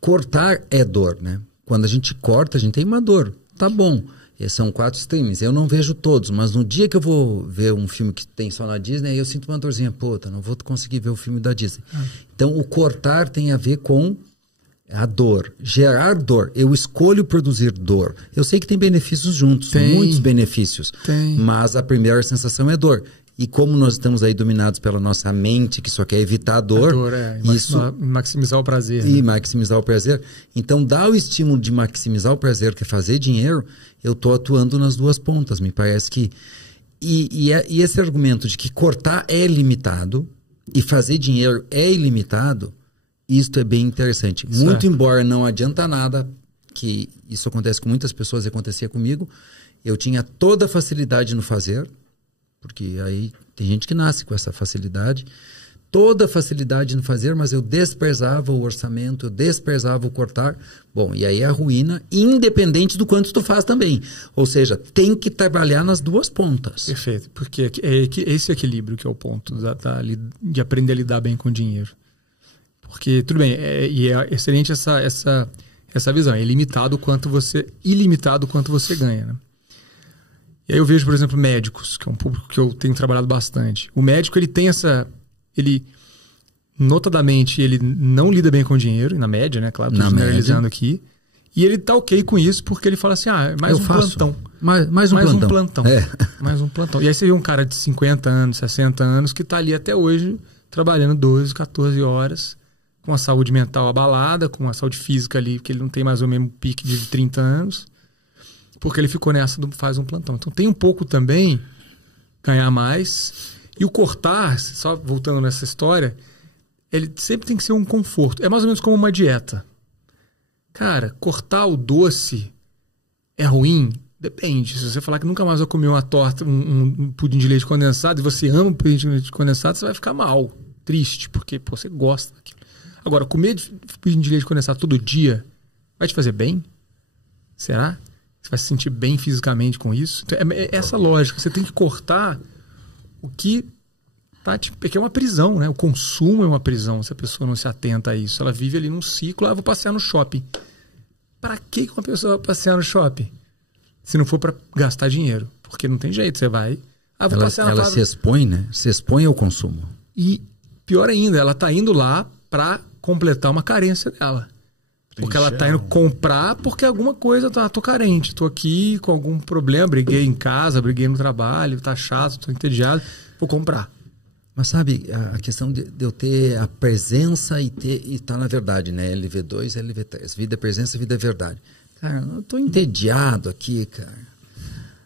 Cortar é dor, né? Quando a gente corta, a gente tem uma dor. Tá bom. São 4 streams. Eu não vejo todos, mas no dia que eu vou ver um filme que tem só na Disney, eu sinto uma dorzinha. Puta, não vou conseguir ver o filme da Disney. Então, o cortar tem a ver com a dor. Gerar dor. Eu escolho produzir dor. Eu sei que tem benefícios juntos, muitos benefícios. Mas a primeira sensação é dor. E como nós estamos aí dominados pela nossa mente, que só quer evitar a dor... maximizar o prazer. E maximizar o prazer. Então, dá o estímulo de maximizar o prazer, que é fazer dinheiro, eu estou atuando nas duas pontas. Me parece que... E esse argumento de que cortar é limitado e fazer dinheiro é ilimitado, isto é bem interessante. Certo. Muito embora não adianta nada, que isso acontece com muitas pessoas e acontecia comigo, eu tinha toda a facilidade no fazer... Porque aí tem gente que nasce com essa facilidade. Toda a facilidade no fazer, mas eu desprezava o orçamento, eu desprezava o cortar. Bom, e aí é a ruína, independente do quanto tu faz também. Ou seja, tem que trabalhar nas duas pontas. Perfeito, porque é esse equilíbrio que é o ponto de aprender a lidar bem com o dinheiro. Porque, tudo bem, e é excelente essa visão. É ilimitado quanto você ganha, né? E aí eu vejo, por exemplo, médicos, que é um público que eu tenho trabalhado bastante. O médico, ele tem notadamente, ele não lida bem com dinheiro, na média, né? Claro, estou generalizando aqui. E ele tá ok com isso, porque ele fala assim, mais um plantão. Mais um plantão. Mais um plantão. E aí você vê um cara de 50 anos, 60 anos, que tá ali até hoje, trabalhando 12, 14 horas, com a saúde mental abalada, com a saúde física ali, porque ele não tem mais o mesmo pique de 30 anos. Porque ele ficou nessa faz um plantão. Então tem um pouco também ganhar mais. E o cortar, só voltando nessa história, ele sempre tem que ser um conforto. É mais ou menos como uma dieta. Cara, cortar o doce é ruim? Depende. Se você falar que nunca mais vai comer uma torta, um pudim de leite condensado, e você ama o pudim de leite condensado, você vai ficar mal, triste, porque você gosta daquilo. Agora, comer pudim de leite condensado todo dia vai te fazer bem? Será? Você vai se sentir bem fisicamente com isso? Então, é essa lógica. Você tem que cortar o que é uma prisão, né? O consumo é uma prisão, se a pessoa não se atenta a isso. Ela vive ali num ciclo, vou passear no shopping. Para que uma pessoa vai passear no shopping? Se não for para gastar dinheiro. Porque não tem jeito, você vai... vou passear ela se expõe, né? Se expõe ao consumo. E pior ainda, ela está indo lá para completar uma carência dela. Porque ela tá indo comprar porque alguma coisa, tô carente, tô aqui com algum problema, briguei em casa, briguei no trabalho, tá chato, tô entediado, vou comprar. Mas sabe, a questão de eu ter a presença e tá na verdade, né? LV2 e LV3. Vida é presença, vida é verdade. Cara, eu tô entediado aqui, cara.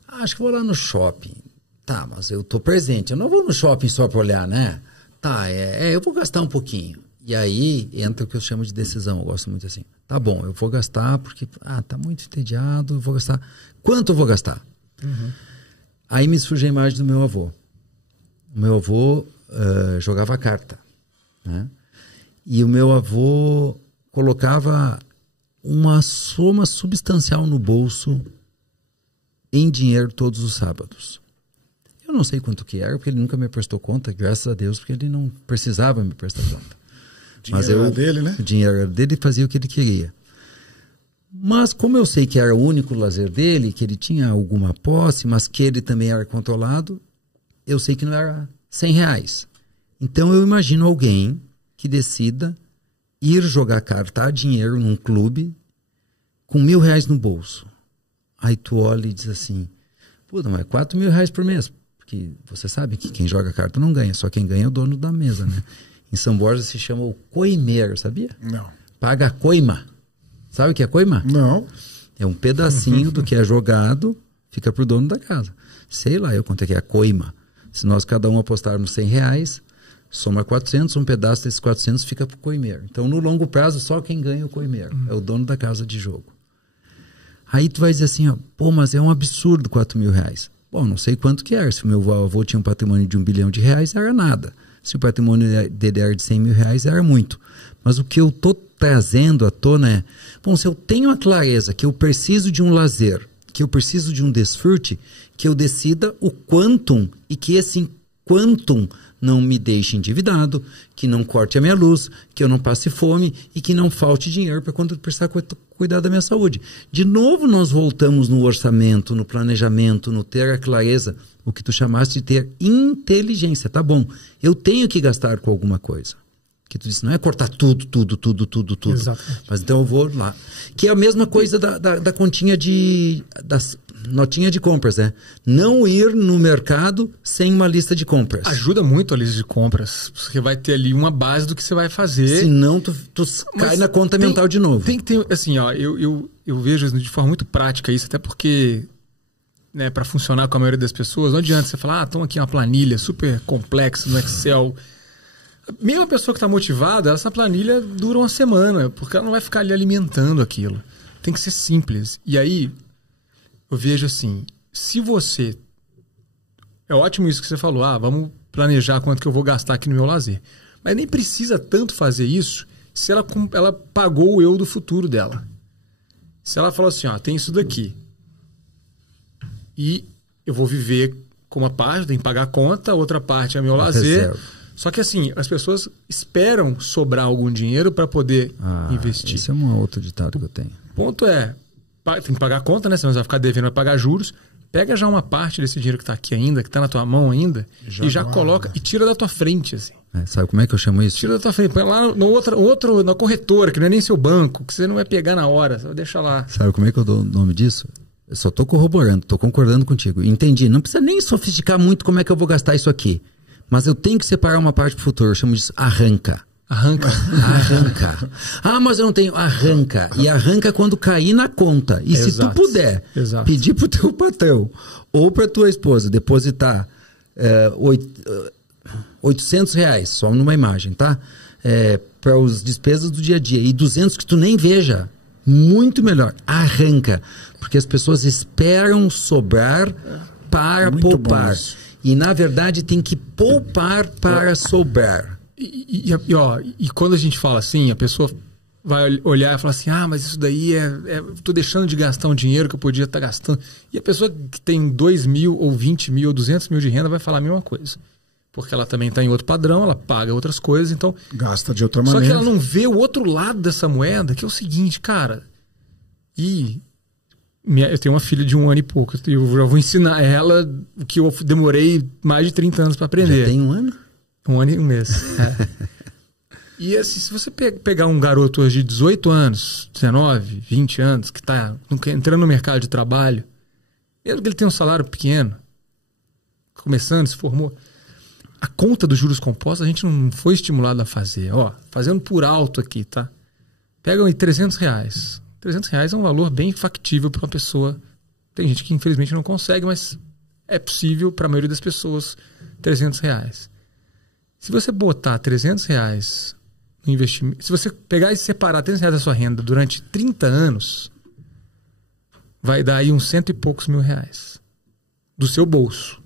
Acho que vou lá no shopping. Tá, mas eu tô presente. Eu não vou no shopping só pra olhar, né? Tá, eu vou gastar um pouquinho. E aí entra o que eu chamo de decisão. Eu gosto muito assim. Tá bom, eu vou gastar porque... tá muito entediado, eu vou gastar... Quanto eu vou gastar? Uhum. Aí me surge a imagem do meu avô. O meu avô jogava carta. Né? E o meu avô colocava uma soma substancial no bolso em dinheiro todos os sábados. Eu não sei quanto que era, porque ele nunca me prestou conta, graças a Deus, porque ele não precisava me prestar conta. Mas era dele, né? O dinheiro era dele e fazia o que ele queria. Mas como eu sei que era o único lazer dele, que ele tinha alguma posse, mas que ele também era controlado, eu sei que não era R$100. Então eu imagino alguém que decida ir jogar carta a dinheiro num clube com R$1.000 no bolso. Aí tu olha e diz assim, puta, mas R$4.000 por mês. Porque você sabe que quem joga carta não ganha, só quem ganha é o dono da mesa, né? Em São Borja se chama o coimeiro, sabia? Não. Paga a coima. Sabe o que é coima? Não. É um pedacinho do que é jogado, fica pro dono da casa. Sei lá eu quanto é que é a coima. Se nós cada um apostarmos R$100, soma 400, um pedaço desses 400 fica pro coimeiro. Então, no longo prazo, só quem ganha é o coimeiro. É o dono da casa de jogo. Aí tu vai dizer assim, ó, pô, mas é um absurdo R$4.000. Bom, não sei quanto que era. Se o meu avô tinha um patrimônio de R$1 bilhão, era nada. Se o patrimônio dele era de R$100.000, era muito. Mas o que eu tô trazendo à tona é, bom, se eu tenho a clareza que eu preciso de um lazer, que eu preciso de um desfrute, que eu decida o quantum e que esse quantum não me deixe endividado, que não corte a minha luz, que eu não passe fome e que não falte dinheiro para quando eu precisar cuidar da minha saúde. De novo nós voltamos no orçamento, no planejamento, no ter a clareza, o que tu chamaste de ter inteligência. Tá bom, eu tenho que gastar com alguma coisa. Que tu disse, não é cortar tudo. Exatamente. Mas então eu vou lá. Que é a mesma coisa da continha das notinha de compras, né? Não ir no mercado sem uma lista de compras. Ajuda muito a lista de compras. Você vai ter ali uma base do que você vai fazer. Senão tu cai na conta mental de novo. Tem que ter, assim, ó, eu vejo de forma muito prática isso, até porque, né, para funcionar com a maioria das pessoas, não adianta você falar, toma aqui uma planilha super complexa no Excel. Mesmo a pessoa que está motivada, essa planilha dura uma semana, porque ela não vai ficar ali alimentando aquilo. Tem que ser simples. E aí, eu vejo assim, se você... É ótimo isso que você falou, vamos planejar quanto que eu vou gastar aqui no meu lazer. Mas nem precisa tanto fazer isso se ela pagou o eu do futuro dela. Se ela falou assim, tem isso daqui. E eu vou viver com uma parte, tem que pagar a conta, a outra parte é meu lazer. Só que assim, as pessoas esperam sobrar algum dinheiro para poder investir. Esse é um outro ditado que eu tenho. O ponto é, tem que pagar a conta, né? Senão você vai ficar devendo, vai pagar juros. Pega já uma parte desse dinheiro que está aqui ainda, que está na tua mão ainda, e já coloca e tira da tua frente, assim. Sabe como é que eu chamo isso? Tira da tua frente, põe lá na corretora, que não é nem seu banco, que você não vai pegar na hora, você vai deixar lá. Sabe como é que eu dou o nome disso? Eu só estou corroborando, estou concordando contigo. Entendi, não precisa nem sofisticar muito como é que eu vou gastar isso aqui. Mas eu tenho que separar uma parte para o futuro. Eu chamo disso arranca. Arranca. Mas eu não tenho. Arranca. E arranca quando cair na conta. E se tu puder pedir para o teu patrão ou para tua esposa depositar R$800, só numa imagem, tá? Para as despesas do dia a dia. E 200 que tu nem veja. Muito melhor. Arranca. Porque as pessoas esperam sobrar para muito poupar. E, na verdade, tem que poupar para sobrar. E quando a gente fala assim, a pessoa vai olhar e falar assim, mas isso daí tô deixando de gastar um dinheiro que eu podia estar gastando. E a pessoa que tem 2 mil, ou 20 mil, ou 200 mil de renda vai falar a mesma coisa. Porque ela também está em outro padrão, ela paga outras coisas, então... Gasta de outra maneira. Só que ela não vê o outro lado dessa moeda, que é o seguinte, cara... Eu tenho uma filha de 1 ano e pouco. Eu já vou ensinar ela o que eu demorei mais de 30 anos para aprender. Já tem 1 ano? 1 ano e 1 mês. E assim, se você pegar um garoto hoje de 18 anos, 19, 20 anos, que está entrando no mercado de trabalho, mesmo que ele tenha um salário pequeno, começando, se formou, a conta dos juros compostos a gente não foi estimulado a fazer. Fazendo por alto aqui, tá? Pega aí R$300. R$300 é um valor bem factível para uma pessoa. Tem gente que infelizmente não consegue, mas é possível para a maioria das pessoas R$300. Se você botar R$300 no investimento, se você pegar e separar R$300 da sua renda durante 30 anos, vai dar aí uns 100 e poucos mil reais do seu bolso,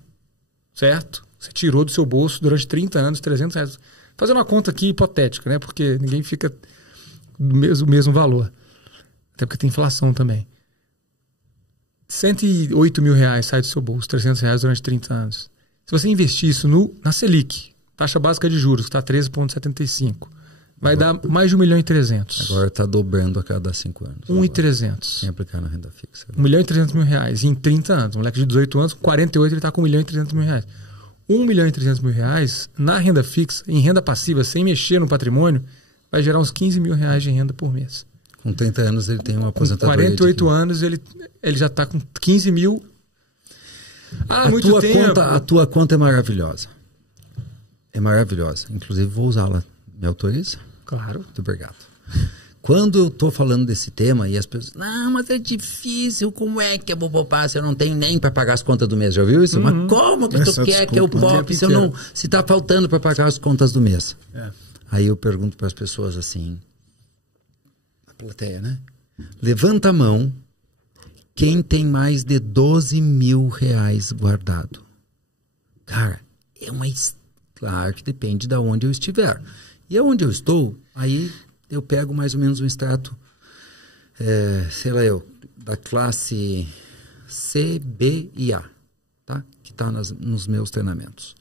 certo? Você tirou do seu bolso durante 30 anos R$300. Fazendo uma conta aqui hipotética, né? Porque ninguém fica do mesmo valor. Até porque tem inflação também. 108 mil reais sai do seu bolso, 300 reais durante 30 anos. Se você investir isso na Selic, taxa básica de juros, que está 13,75, vai dar mais de 1.300.000. Agora está dobrando a cada 5 anos. 1.300.000. Sem aplicar na renda fixa. 1.300.000 reais em 30 anos. Um moleque de 18 anos, com 48, ele está com 1.300.000 reais. 1.300.000 reais na renda fixa, em renda passiva, sem mexer no patrimônio, vai gerar uns 15 mil reais de renda por mês. Com 30 anos ele tem uma aposentadoria. Com 48 anos ele já está com 15 mil. Muito tempo. A tua conta é maravilhosa. É maravilhosa. Inclusive vou usá-la. Me autoriza? Claro. Muito obrigado. Quando eu estou falando desse tema e as pessoas... Não, mas é difícil. Como é que eu vou poupar se eu não tenho nem para pagar as contas do mês? Já ouviu isso? Mas como que tu quer que eu poupe se está faltando para pagar as contas do mês? Aí eu pergunto para as pessoas assim... A plateia, né? Levanta a mão quem tem mais de 12 mil reais guardado. Cara, claro que depende de onde eu estiver. E onde eu estou, aí eu pego mais ou menos um extrato, da classe C, B e A, tá? Que está nos meus treinamentos.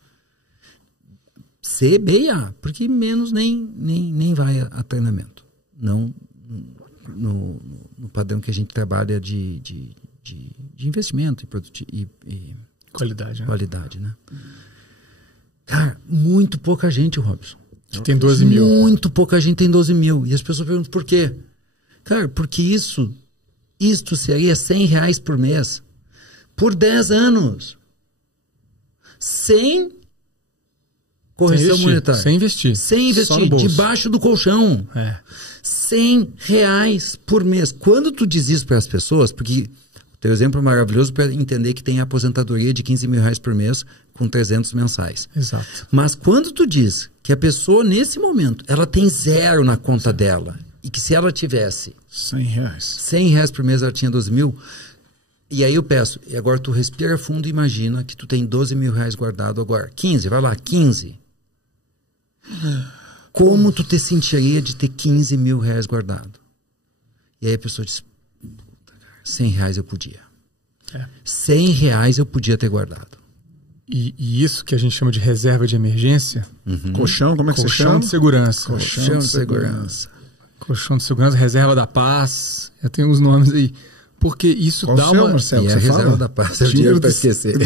C, B e A, porque menos nem vai a treinamento. Não no padrão que a gente trabalha de investimento e qualidade, né? Cara, muito pouca gente, Robson. Tem 12 mil. Muito pouca gente tem 12 mil. E as pessoas perguntam por quê? Cara, porque isto seria 100 reais por mês. Por 10 anos. Sem correção monetária. Sem investir. Debaixo do colchão. 100 reais por mês. Quando tu diz isso para as pessoas, porque o teu exemplo é maravilhoso para entender que tem aposentadoria de 15 mil reais por mês com 300 mensais. Exato. Mas quando tu diz que a pessoa, nesse momento, ela tem 0 na conta dela e que se ela tivesse 100 reais por mês, ela tinha 12 mil, e aí eu peço, e agora tu respira fundo e imagina que tu tem 12 mil reais guardado agora. 15, vai lá, 15. Como tu te sentiria de ter 15 mil reais guardado? E aí a pessoa diz, 100 reais eu podia. 100 reais eu podia ter guardado. E isso que a gente chama de reserva de emergência. Colchão, como é que você chama? Colchão de segurança. Colchão de segurança. Colchão de segurança, reserva da paz. Já tem uns nomes aí. Porque isso dá uma... Marcelo, e a reserva da paz é o dinheiro para esquecer.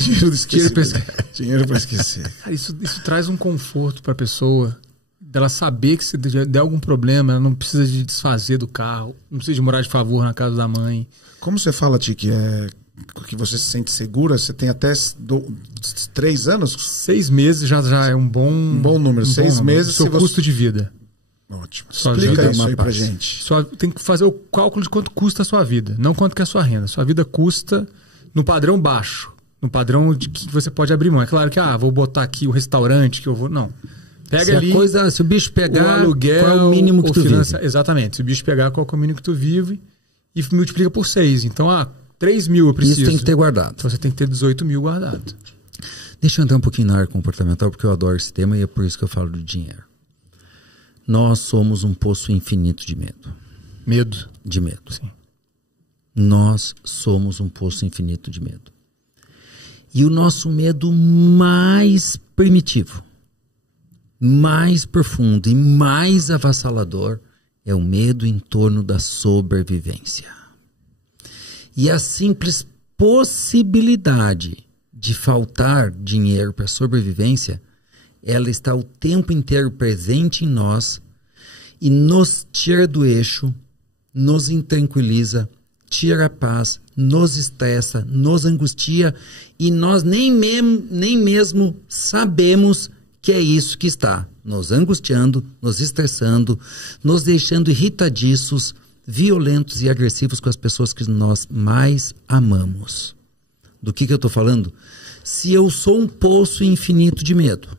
Dinheiro para esquecer. Isso traz um conforto para a pessoa. Dela saber que se der algum problema, ela não precisa de desfazer do carro. Não precisa de morar de favor na casa da mãe. Como você fala, Tiki, que você se sente segura, você tem até 3 anos? 6 meses já é um bom número. 6 meses. Seu custo de vida. Ótimo. Explica isso aí pra gente. Só tem que fazer o cálculo de quanto custa a sua vida, não quanto que é a sua renda. Sua vida custa no padrão baixo, no padrão de que você pode abrir mão. É claro que, vou botar aqui o restaurante que eu vou... Não. Pega ali se o bicho pegar, o aluguel, qual é o mínimo que tu vive? Exatamente. Se o bicho pegar, qual é o mínimo que tu vive e multiplica por 6. Então, 3 mil eu preciso. Isso tem que ter guardado. Então você tem que ter 18 mil guardado. Deixa eu entrar um pouquinho na área comportamental, porque eu adoro esse tema e é por isso que eu falo do dinheiro. Nós somos um poço infinito de medo. Medo? De medo. Sim. Nós somos um poço infinito de medo. E o nosso medo mais primitivo, mais profundo e mais avassalador é o medo em torno da sobrevivência. E a simples possibilidade de faltar dinheiro para a sobrevivência, ela está o tempo inteiro presente em nós e nos tira do eixo, nos intranquiliza, tira a paz, nos estressa, nos angustia e nós nem mesmo sabemos que é isso que está nos angustiando, nos estressando, nos deixando irritadiços, violentos e agressivos com as pessoas que nós mais amamos. Do que eu estou falando? Se eu sou um poço infinito de medo,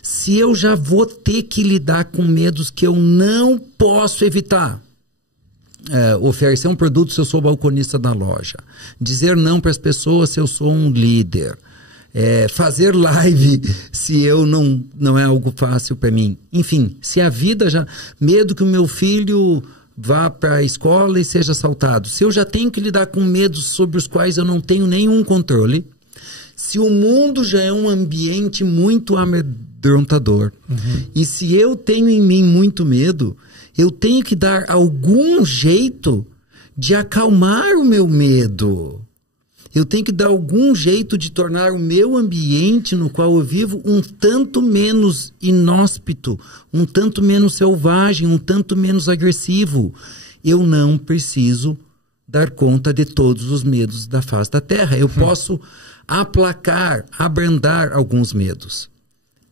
se eu já vou ter que lidar com medos que eu não posso evitar, oferecer um produto se eu sou balconista da loja, dizer não para as pessoas se eu sou um líder, fazer live se eu não é algo fácil para mim. Enfim, se a vida já... Medo que o meu filho vá para a escola e seja assaltado, se eu já tenho que lidar com medos sobre os quais eu não tenho nenhum controle, se o mundo já é um ambiente muito amedrontador, e se eu tenho em mim muito medo, eu tenho que dar algum jeito de acalmar o meu medo. Eu tenho que dar algum jeito de tornar o meu ambiente no qual eu vivo um tanto menos inóspito, um tanto menos selvagem, um tanto menos agressivo. Eu não preciso dar conta de todos os medos da face da terra. Eu posso aplacar, abrandar alguns medos.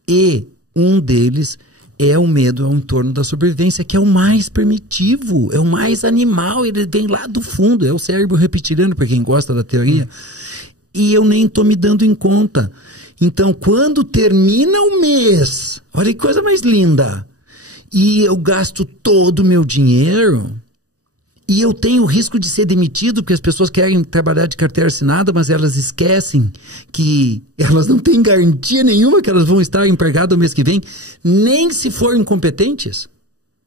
E um deles é o medo ao entorno da sobrevivência, que é o mais primitivo, é o mais animal, ele vem lá do fundo, é o cérebro reptiliano, para quem gosta da teoria. E eu nem estou me dando em conta. Então, quando termina o mês, olha que coisa mais linda, e eu gasto todo o meu dinheiro, e eu tenho o risco de ser demitido, porque as pessoas querem trabalhar de carteira assinada, mas elas esquecem que elas não têm garantia nenhuma que elas vão estar empregadas o mês que vem, nem se forem incompetentes.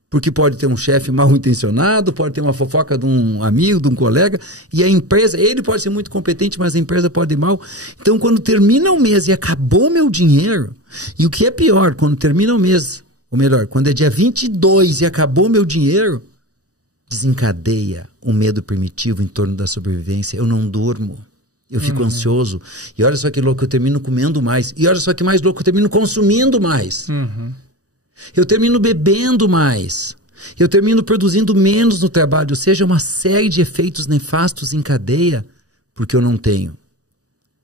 Porque pode ter um chefe mal intencionado, pode ter uma fofoca de um amigo, de um colega, e a empresa, ele pode ser muito competente, mas a empresa pode ir mal. Então, quando termina o mês e acabou o meu dinheiro, e o que é pior, quando termina o mês, ou melhor, quando é dia 22 e acabou o meu dinheiro, desencadeia o medo primitivo em torno da sobrevivência. Eu não durmo, eu fico ansioso. E olha só que louco, eu termino comendo mais. E olha só que mais louco, eu termino consumindo mais. Eu termino bebendo mais. Eu termino produzindo menos no trabalho. Ou seja, uma série de efeitos nefastos em cadeia, porque eu não tenho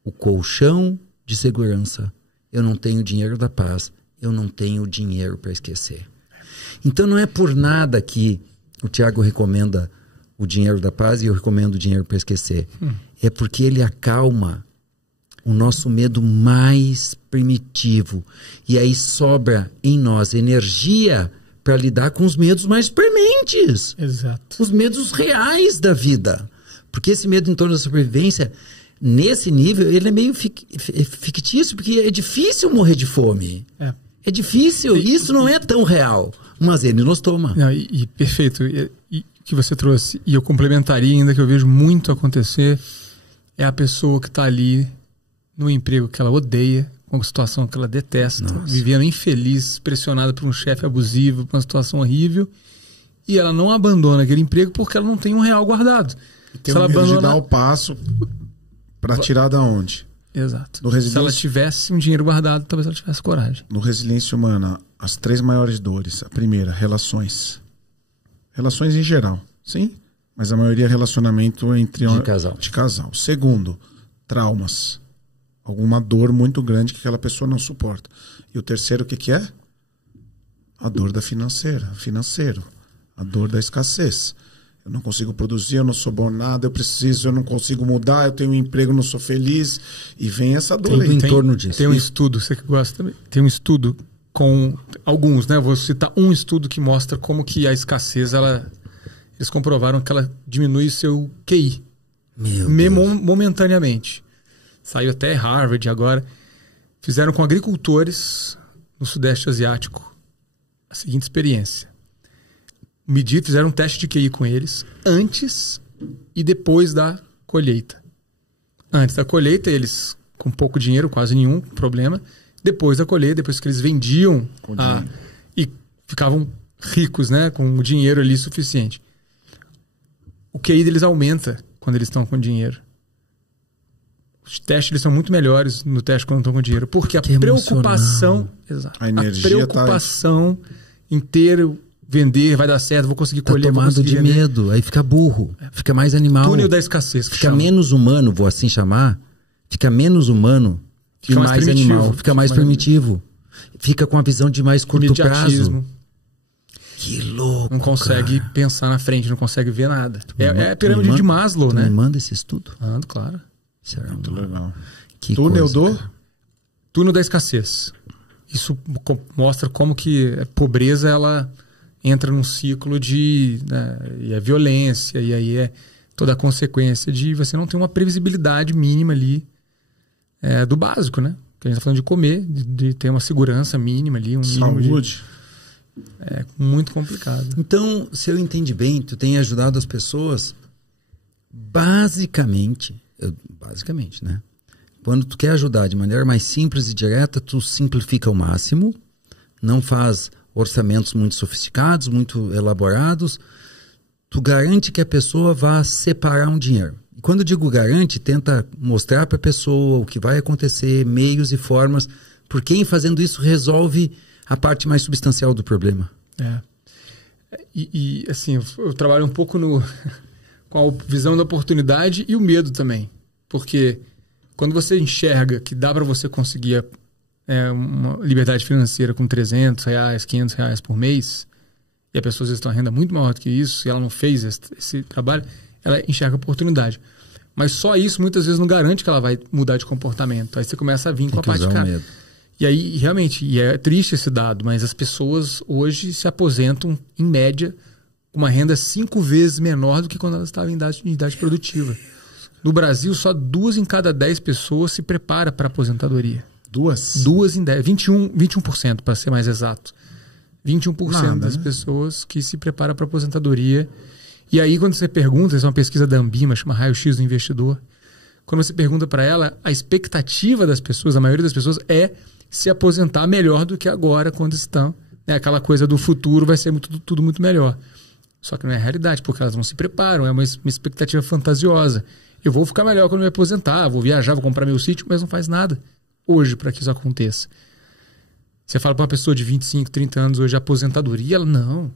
o colchão de segurança, eu não tenho o dinheiro da paz, eu não tenho o dinheiro para esquecer. Então não é por nada que o Tiago recomenda o dinheiro da paz e eu recomendo o dinheiro para esquecer. É porque ele acalma o nosso medo mais primitivo. E aí sobra em nós energia para lidar com os medos mais prementes. Exato. Os medos reais da vida. Porque esse medo em torno da sobrevivência, nesse nível, ele é meio fictício, porque é difícil morrer de fome. É difícil, isso não é tão real. Mas ele nos toma. Não, e perfeito. E que você trouxe, e eu complementaria ainda, que eu vejo muito acontecer, é a pessoa que está ali no emprego que ela odeia, com a situação que ela detesta, vivendo infeliz, pressionada por um chefe abusivo, por uma situação horrível, e ela não abandona aquele emprego porque ela não tem um real guardado. Tem um medo de dar o passo para tirar da onde? Exato. Se ela tivesse um dinheiro guardado, talvez ela tivesse coragem. No Resiliência Humana, as 3 maiores dores. A primeira, relações. Relações em geral, sim. Mas a maioria é relacionamento entre de casal. Segundo, traumas. Alguma dor muito grande que aquela pessoa não suporta. E o terceiro, o que é? A dor da financeiro. A dor da escassez. Eu não consigo produzir, eu não sou bom nada, eu não consigo mudar, eu tenho um emprego, não sou feliz. E vem essa dor aí. Em torno disso. Tem um estudo, você que gosta também, tem um estudo com alguns, né? Vou citar um estudo que mostra como que a escassez, eles comprovaram que ela diminui o seu QI. Momentaneamente. Saiu até Harvard agora. Fizeram com agricultores no Sudeste Asiático a seguinte experiência. Fizeram um teste de QI com eles antes e depois da colheita. Antes da colheita, eles com pouco dinheiro, quase nenhum problema. Depois da colheita, depois que eles vendiam e ficavam ricos, né, com o dinheiro ali suficiente. O QI deles aumenta quando eles estão com dinheiro. Os testes eles são muito melhores no teste quando estão com dinheiro. Porque a preocupação... Exato, a preocupação em ter... Vender, vai dar certo, vou conseguir colher. Tá tomado de medo, aí fica burro, fica mais animal. Túnel da escassez. Fica menos humano, vou assim chamar. Fica menos humano e mais animal. Fica mais primitivo. Fica com a visão de mais curto prazo. Que louco. Não consegue pensar na frente, não consegue ver nada. É a pirâmide de Maslow, né? Me manda esse estudo? Mando, claro. Será muito legal. Túnel da escassez. Isso mostra como que a pobreza, ela entra num ciclo de... Né, e a violência, e aí é toda a consequência de você não ter uma previsibilidade mínima ali do básico, né? Que a gente está falando de comer, de ter uma segurança mínima ali, um saúde. É muito complicado. Então, se eu entendi bem, tu tem ajudado as pessoas basicamente, né? Quando tu quer ajudar de maneira mais simples e direta, tu simplifica ao máximo, não faz orçamentos muito sofisticados, muito elaborados, tu garante que a pessoa vá separar um dinheiro. E quando eu digo garante, tenta mostrar para a pessoa o que vai acontecer, meios e formas, porque em fazendo isso resolve a parte mais substancial do problema. E assim, eu trabalho um pouco com a visão da oportunidade e o medo também. Porque quando você enxerga que dá para você conseguir uma liberdade financeira com R$300, R$500 por mês, e a pessoa às vezes tem uma renda muito maior do que isso, e ela não fez esse trabalho, ela enxerga a oportunidade. Mas só isso muitas vezes não garante que ela vai mudar de comportamento. Aí você começa a vir com a parte de cara. E aí, realmente, e é triste esse dado, mas as pessoas hoje se aposentam, em média, com uma renda 5 vezes menor do que quando elas estavam em idade produtiva. No Brasil, só 2 em cada 10 pessoas se prepara para a aposentadoria. 2 em 10. 21%, para ser mais exato. 21% das pessoas que se preparam para a aposentadoria. E aí, quando você pergunta, isso é uma pesquisa da Ambima, chama Raio-X do Investidor. Quando você pergunta para ela, a expectativa das pessoas, a maioria das pessoas, é se aposentar melhor do que agora, quando estão. Aquela coisa do futuro vai ser tudo muito melhor. Só que não é a realidade, porque elas não se preparam, é uma expectativa fantasiosa. Eu vou ficar melhor quando me aposentar, vou viajar, vou comprar meu sítio, mas não faz nada hoje para que isso aconteça. Você fala para uma pessoa de 25, 30 anos hoje, aposentadoria, ela, não.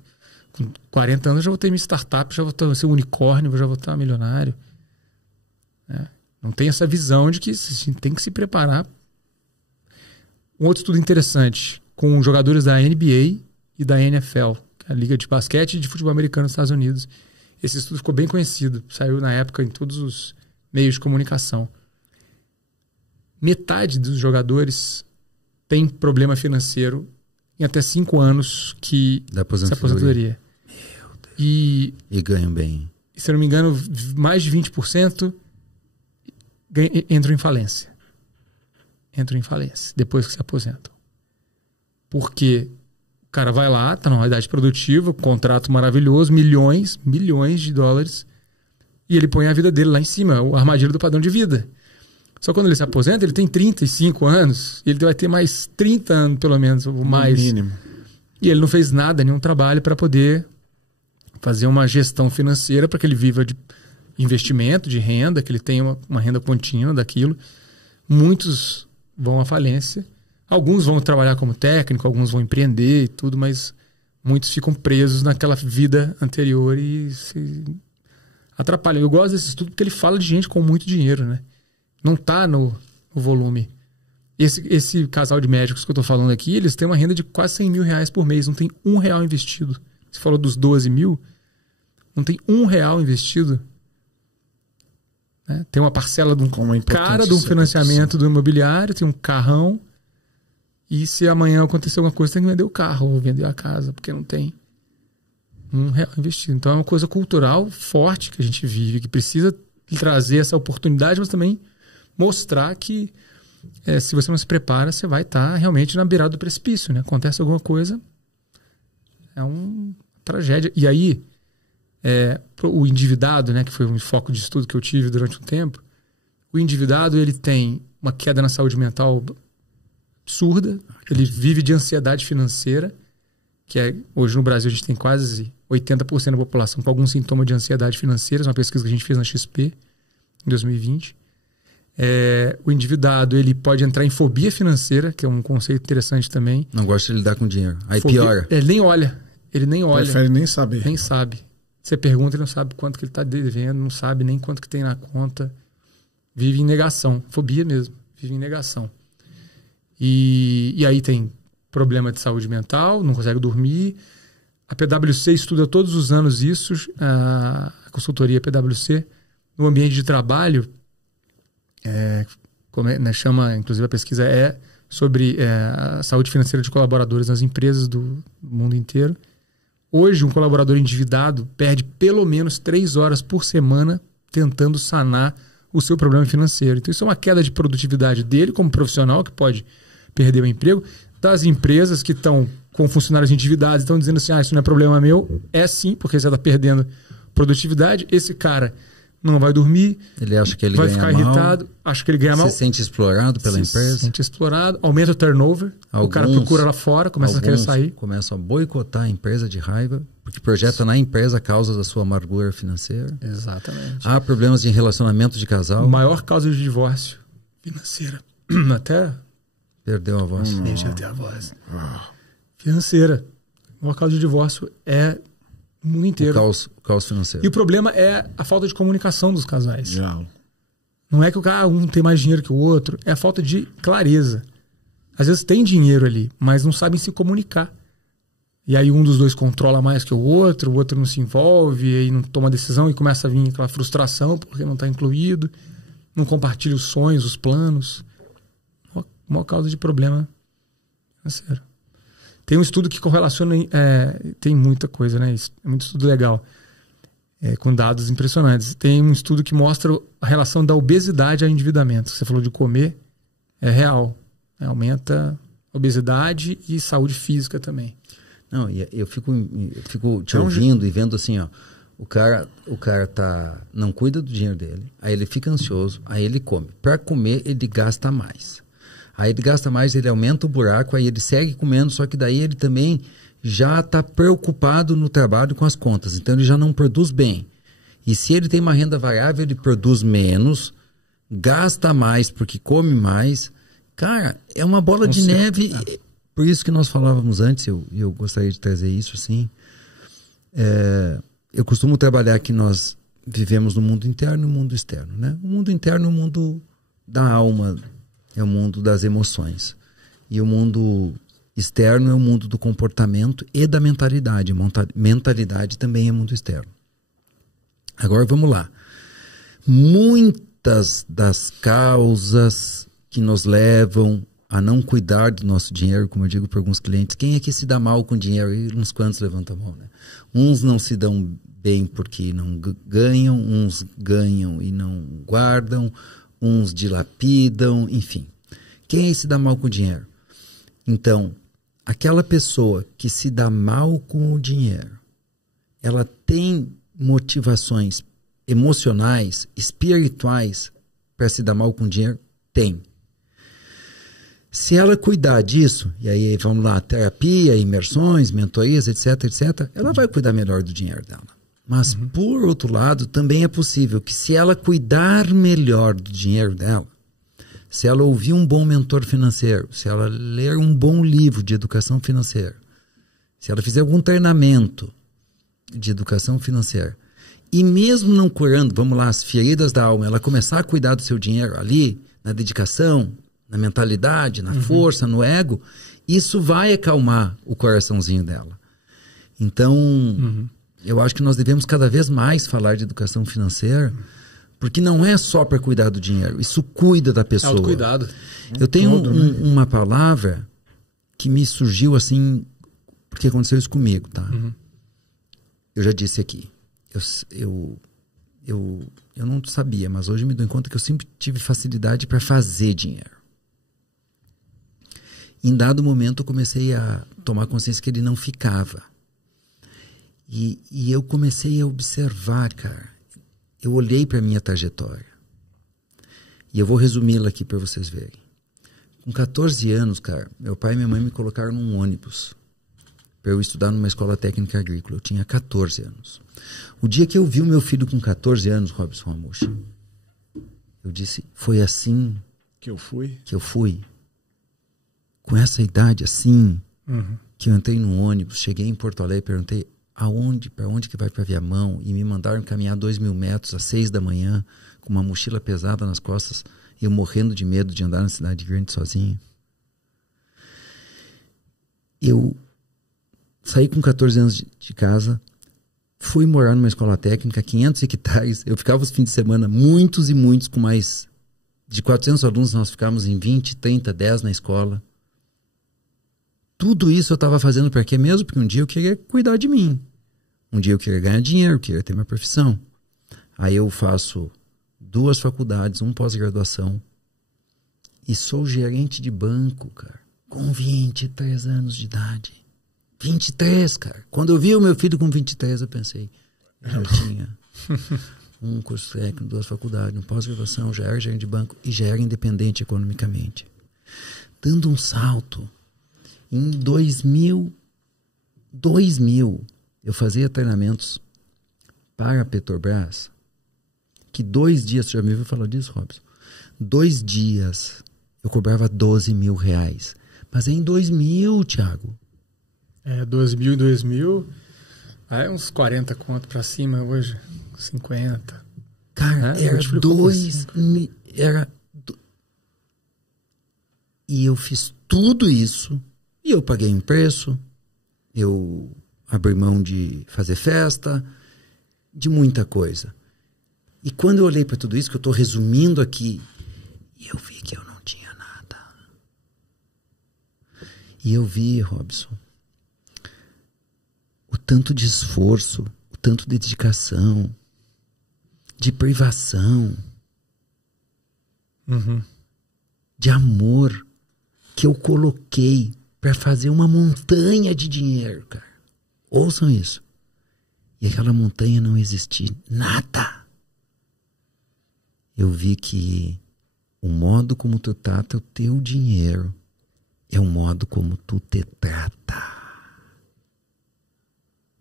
Com 40 anos eu já vou ter minha startup, já vou ser um unicórnio, já vou estar milionário. Não tem essa visão de que você tem que se preparar. Um outro estudo interessante, com jogadores da NBA e da NFL, a Liga de Basquete e de Futebol Americano nos Estados Unidos. Esse estudo ficou bem conhecido, saiu na época em todos os meios de comunicação. Metade dos jogadores tem problema financeiro em até 5 anos que da aposentadoria. E ganham bem. Se eu não me engano, mais de 20% entram em falência. Depois que se aposentam. Porque o cara vai lá, está numa idade produtiva, contrato maravilhoso, milhões de dólares, e ele põe a vida dele lá em cima, o armadilho do padrão de vida. Só quando ele se aposenta, ele tem 35 anos, e ele vai ter mais 30 anos, pelo menos, ou mais. No mínimo. E ele não fez nada, nenhum trabalho para poder fazer uma gestão financeira para que ele viva de investimento, de renda, que ele tenha uma renda contínua daquilo. Muitos vão à falência. Alguns vão trabalhar como técnico, alguns vão empreender e tudo, mas muitos ficam presos naquela vida anterior e se atrapalham. Eu gosto desse estudo porque ele fala de gente com muito dinheiro, né? Não está no volume. Esse casal de médicos que eu estou falando aqui, eles têm uma renda de quase 100 mil reais por mês, não tem R$1 investido. Você falou dos 12 mil, não tem R$1 investido. Tem uma parcela de um cara de um financiamento do imobiliário, tem um carrão, e se amanhã acontecer alguma coisa, tem que vender o carro ou vender a casa, porque não tem R$1 investido. Então é uma coisa cultural forte que a gente vive, que precisa trazer essa oportunidade, mas também mostrar que se você não se prepara, você vai estar realmente na beirada do precipício, né? Acontece alguma coisa, é uma tragédia. E aí, o endividado, né, que foi um foco de estudo que eu tive durante um tempo, o endividado ele tem uma queda na saúde mental absurda, ele vive de ansiedade financeira, que hoje no Brasil a gente tem quase 80% da população com algum sintoma de ansiedade financeira, uma pesquisa que a gente fez na XP em 2020. O endividado ele pode entrar em fobia financeira, que é um conceito interessante também. Não gosta de lidar com dinheiro. Aí piora. Ele nem olha. Prefere nem saber. Nem sabe. Você pergunta, ele não sabe quanto que ele está devendo, não sabe nem quanto que tem na conta. Vive em negação. Fobia mesmo. Vive em negação. E aí tem problema de saúde mental, não consegue dormir. A PwC estuda todos os anos isso, a consultoria PwC, no ambiente de trabalho, chama, inclusive a pesquisa sobre a saúde financeira de colaboradores nas empresas do mundo inteiro. Hoje, um colaborador endividado perde pelo menos 3 horas por semana tentando sanar o seu problema financeiro. Então, isso é uma queda de produtividade dele como profissional, que pode perder o emprego, das empresas que estão com funcionários endividados, estão dizendo assim, isso não é problema meu. É sim, porque você está perdendo produtividade. Esse cara não vai dormir, ele acha que ele vai ganha ficar mal, irritado, acha que ele ganha mal. se sente explorado pela empresa. Se sente explorado, aumenta o turnover, o cara procura lá fora, começa a querer sair. Começam a boicotar a empresa de raiva, porque projeta na empresa a causa da sua amargura financeira. Exatamente. Há problemas de relacionamento de casal. Maior causa de divórcio financeira. Até perdeu a voz. Deixa eu ter a voz. Financeira. A maior causa de divórcio é o mundo inteiro. O caos financeiro. E o problema é a falta de comunicação dos casais. Já. Não é que o cara um tem mais dinheiro que o outro, é a falta de clareza. Às vezes tem dinheiro ali, mas não sabem se comunicar. E aí um dos dois controla mais que o outro não se envolve, e aí não toma decisão e começa a vir aquela frustração porque não está incluído, não compartilha os sonhos, os planos. Maior causa de problema financeiro. Tem um estudo que correlaciona, tem muita coisa, né? É muito estudo legal, com dados impressionantes. Tem um estudo que mostra a relação da obesidade ao endividamento. Você falou de comer, é real. Aumenta a obesidade e saúde física também. Não, eu fico te ouvindo e vendo assim, ó, o cara não cuida do dinheiro dele, aí ele fica ansioso, aí ele come. Para comer, ele gasta mais. Aí ele gasta mais, ele aumenta o buraco, aí ele segue comendo, só que daí ele também já está preocupado no trabalho com as contas. Então ele já não produz bem. E se ele tem uma renda variável, ele produz menos, gasta mais porque come mais. Cara, é uma bola de neve. Por isso que nós falávamos antes, eu gostaria de trazer isso assim. Eu costumo trabalhar que nós vivemos no mundo interno e no mundo externo, né? O mundo interno é o mundo da alma, é o mundo das emoções. E o mundo externo é o mundo do comportamento e da mentalidade. Mentalidade também é mundo externo. Agora vamos lá. Muitas das causas que nos levam a não cuidar do nosso dinheiro, como eu digo para alguns clientes, quem é que se dá mal com dinheiro? E uns quantos levantam a mão, né? Uns não se dão bem porque não ganham, uns ganham e não guardam, uns dilapidam, enfim. Quem é que se dá mal com o dinheiro? Então, aquela pessoa que se dá mal com o dinheiro, ela tem motivações emocionais, espirituais para se dar mal com o dinheiro? Tem. Se ela cuidar disso, e aí vamos lá, terapia, imersões, mentorias, etc, etc, ela vai cuidar melhor do dinheiro dela. Mas, por outro lado, também é possível que se ela cuidar melhor do dinheiro dela, se ela ouvir um bom mentor financeiro, se ela ler um bom livro de educação financeira, se ela fizer algum treinamento de educação financeira, e mesmo não curando, vamos lá, as feridas da alma, ela começar a cuidar do seu dinheiro ali, na dedicação, na mentalidade, na força, no ego, isso vai acalmar o coraçãozinho dela. Então, eu acho que nós devemos cada vez mais falar de educação financeira, porque não é só para cuidar do dinheiro, isso cuida da pessoa. Autocuidado. Eu tenho uma palavra que me surgiu assim, porque aconteceu isso comigo, tá? Eu já disse aqui, eu não sabia, mas hoje me dou conta que eu sempre tive facilidade para fazer dinheiro. Em dado momento eu comecei a tomar consciência que ele não ficava. E eu comecei a observar, cara. Eu olhei para a minha trajetória. E eu vou resumi-la aqui para vocês verem. Com 14 anos, cara, meu pai e minha mãe me colocaram num ônibus para eu estudar numa escola técnica agrícola. Eu tinha 14 anos. O dia que eu vi o meu filho com 14 anos, Robson Ramushi, eu disse, foi assim que eu fui? Com essa idade assim, que eu entrei num ônibus, cheguei em Porto Alegre, perguntei para onde que vai para Viamão, e me mandaram caminhar 2.000 metros às 6 da manhã, com uma mochila pesada nas costas, e eu morrendo de medo de andar na cidade grande sozinho. Eu saí com 14 anos de casa, fui morar numa escola técnica, 500 hectares, eu ficava os fins de semana, muitos e muitos, com mais de 400 alunos, nós ficávamos em 20, 30, 10 na escola. Tudo isso eu estava fazendo para quê mesmo? Porque um dia eu queria cuidar de mim. Um dia eu queria ganhar dinheiro, eu queria ter minha profissão. Aí eu faço 2 faculdades, 1 pós-graduação. E sou gerente de banco, cara. Com 23 anos de idade. 23, cara. Quando eu vi o meu filho com 23, eu pensei, eu tinha um curso técnico, 2 faculdades, uma pós-graduação, já era gerente de banco e já era independente economicamente. Dando um salto, em 2000, eu fazia treinamentos para a Petrobras, que 2 dias, você já me ouviu falar disso, Robson? 2 dias eu cobrava R$12.000. Mas é em 2000, Thiago. 2000 e 2000, aí uns 40 conto pra cima hoje, 50. Cara, era 2 mil, e eu fiz tudo isso, e eu paguei um preço, eu abri mão de fazer festa, de muita coisa. E quando eu olhei para tudo isso, que eu estou resumindo aqui, eu vi que eu não tinha nada. E eu vi, Robson, o tanto de esforço, o tanto de dedicação, de privação, de amor que eu coloquei para fazer uma montanha de dinheiro, cara. Ouçam isso. E aquela montanha não existia nada. Eu vi que o modo como tu trata o teu dinheiro é o modo como tu te trata.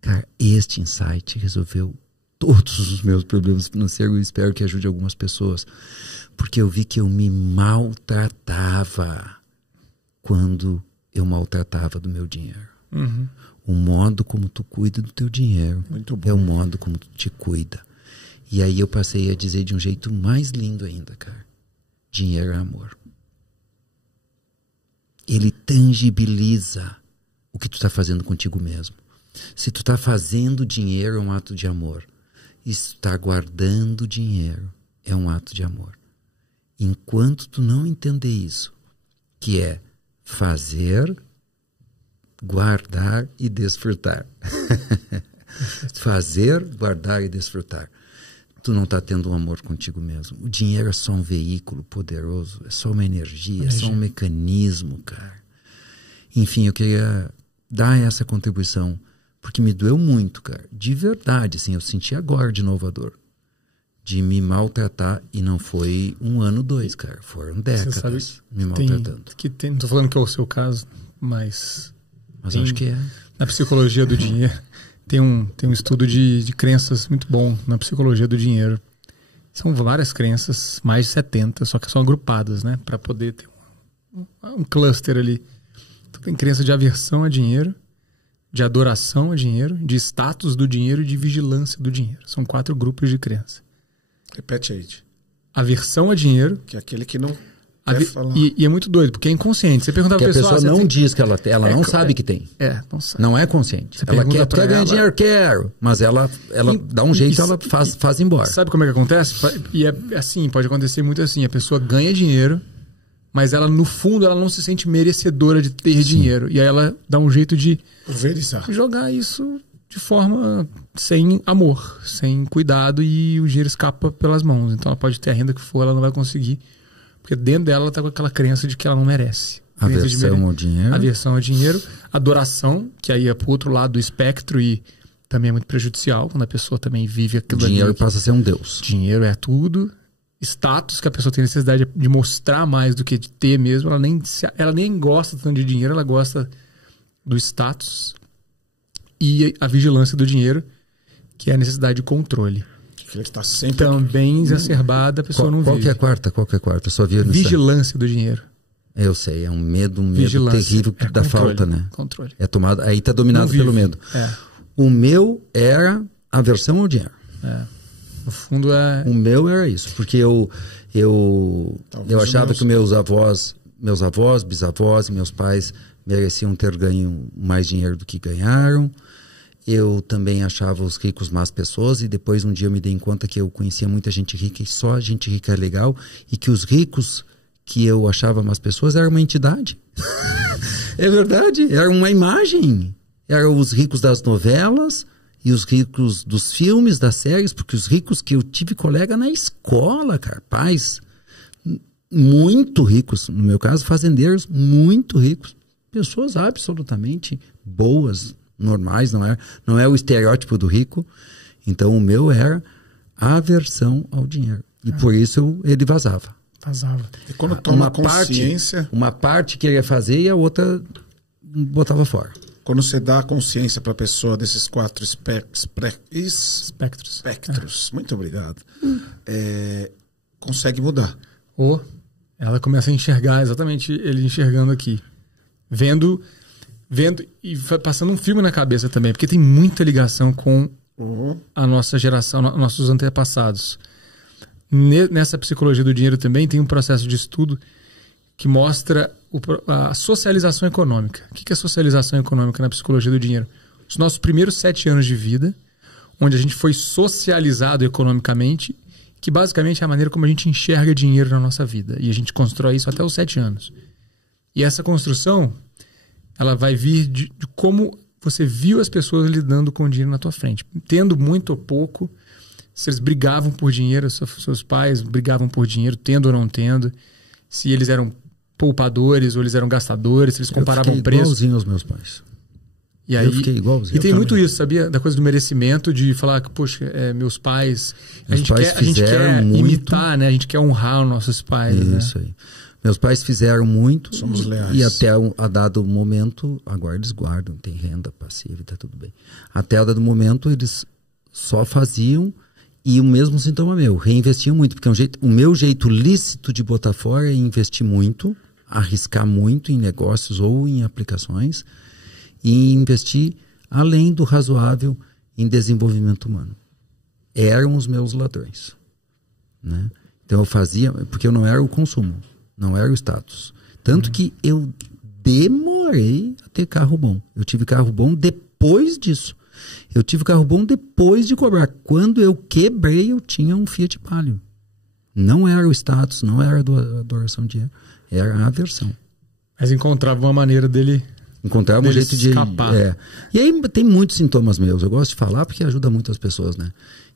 Cara, este insight resolveu todos os meus problemas financeiros e espero que ajude algumas pessoas. Porque eu vi que eu me maltratava quando eu maltratava do meu dinheiro. O modo como tu cuida do teu dinheiro é o modo como tu te cuida. E aí eu passei a dizer de um jeito mais lindo ainda, cara. Dinheiro é amor. Ele tangibiliza o que tu está fazendo contigo mesmo. Se tu está fazendo dinheiro, é um ato de amor. E se tu está guardando dinheiro, é um ato de amor. Enquanto tu não entender isso, que é fazer, guardar e desfrutar. Fazer, guardar e desfrutar. Tu não está tendo um amor contigo mesmo. O dinheiro é só um veículo poderoso, é só uma energia, é só um mecanismo, cara. Enfim, eu queria dar essa contribuição, porque me doeu muito, cara. De verdade, assim, eu senti agora de novo a dor. De me maltratar, e não foi 1 ano, 2, cara. Foram décadas me maltratando. Não tô falando que é o seu caso, mas acho que é. Na psicologia do dinheiro, tem um estudo de crenças muito bom na psicologia do dinheiro. São várias crenças, mais de 70, só que são agrupadas, né? Para poder ter um cluster ali. Então, tem crença de aversão a dinheiro, de adoração a dinheiro, de status do dinheiro e de vigilância do dinheiro. São 4 grupos de crença. Repete aí. Aversão a dinheiro. Que é aquele que não quer falar. E é muito doido, porque é inconsciente. Você pergunta pra pessoa... a pessoa não diz que ela não sabe que tem. Não sabe. Não é consciente. Você ela quer ganhar ela... dinheiro, quero. Mas ela dá um jeito, ela faz embora. Sabe como é que acontece? E é assim, pode acontecer muito assim. A pessoa ganha dinheiro, mas ela, no fundo, ela não se sente merecedora de ter dinheiro. E aí ela dá um jeito de jogar isso de forma sem amor, sem cuidado, e o dinheiro escapa pelas mãos. Então ela pode ter a renda que for, ela não vai conseguir, porque dentro dela ela está com aquela crença de que ela não merece. Aversão ao dinheiro. Aversão ao dinheiro. Adoração, que aí é pro outro lado do espectro e também é muito prejudicial, quando a pessoa também vive aquilo. O dinheiro passa a ser um deus. Dinheiro é tudo. Status, que a pessoa tem necessidade de mostrar mais do que de ter mesmo. Ela nem gosta tanto de dinheiro, ela gosta do status. E a vigilância do dinheiro, que é a necessidade de controle. Que está sempre também exacerbada, a pessoa não vive. Qual que é a quarta? Eu só vi vigilância do dinheiro. Eu sei, é um medo terrível que dá falta, né? Controle. É tomado, aí tá dominado pelo medo. O meu era aversão ao dinheiro. No fundo O meu era isso, porque eu achava que meus avós, bisavós e meus pais mereciam ter ganho mais dinheiro do que ganharam. Eu também achava os ricos más pessoas, e depois um dia eu me dei conta que eu conhecia muita gente rica e só gente rica é legal, e que os ricos que eu achava más pessoas eram uma entidade. É verdade, era uma imagem. Eram os ricos das novelas e os ricos dos filmes, das séries, porque os ricos que eu tive colega na escola, cara, pais muito ricos, no meu caso fazendeiros muito ricos, pessoas absolutamente boas, normais, não é o estereótipo do rico. Então o meu era aversão ao dinheiro. E por isso ele vazava. E quando toma consciência... Uma parte queria fazer e a outra botava fora. Quando você dá a consciência para a pessoa desses 4 espectros, muito obrigado, consegue mudar. Ou ela começa a enxergar, exatamente ele enxergando aqui. Vendo e passando um filme na cabeça também, porque tem muita ligação com a nossa geração, nossos antepassados. Nessa psicologia do dinheiro também tem um processo de estudo que mostra a socialização econômica. O que é socialização econômica na psicologia do dinheiro? Os nossos primeiros 7 anos de vida, onde a gente foi socializado economicamente, que basicamente é a maneira como a gente enxerga dinheiro na nossa vida. E a gente constrói isso até os 7 anos. E essa construção, ela vai vir de como você viu as pessoas lidando com o dinheiro na tua frente. Tendo muito ou pouco, se eles brigavam por dinheiro, seus pais brigavam por dinheiro, tendo ou não tendo, se eles eram poupadores ou eles eram gastadores, se eles comparavam preços. Eu fiquei igualzinho aos meus pais. E aí, eu fiquei igualzinho. E tem muito isso, sabia? Da coisa do merecimento, de falar que, poxa, meus pais... A gente quer imitar, né? A gente quer honrar os nossos pais. Isso, né? Aí. Meus pais fizeram muito. Somos leais. E até a dado momento, agora eles guardam, tem renda passiva e tá tudo bem. Até a dado momento, eles só faziam... E o mesmo sintoma meu, reinvestiam muito, porque o meu jeito lícito de botar fora é investir muito, arriscar muito em negócios ou em aplicações e investir além do razoável em desenvolvimento humano. Eram os meus ladrões, né? Então eu fazia, porque eu não era o consumo, não era o status. Tanto que eu demorei a ter carro bom. Eu tive carro bom depois disso. Eu tive carro bom depois de cobrar. Quando eu quebrei, eu tinha um Fiat Palio. Não era o status, não era a adoração de dinheiro, era a aversão. Mas encontrava uma maneira dele... Encontrava um jeito de escapar. E aí tem muitos sintomas meus. Eu gosto de falar porque ajuda muito as pessoas, né?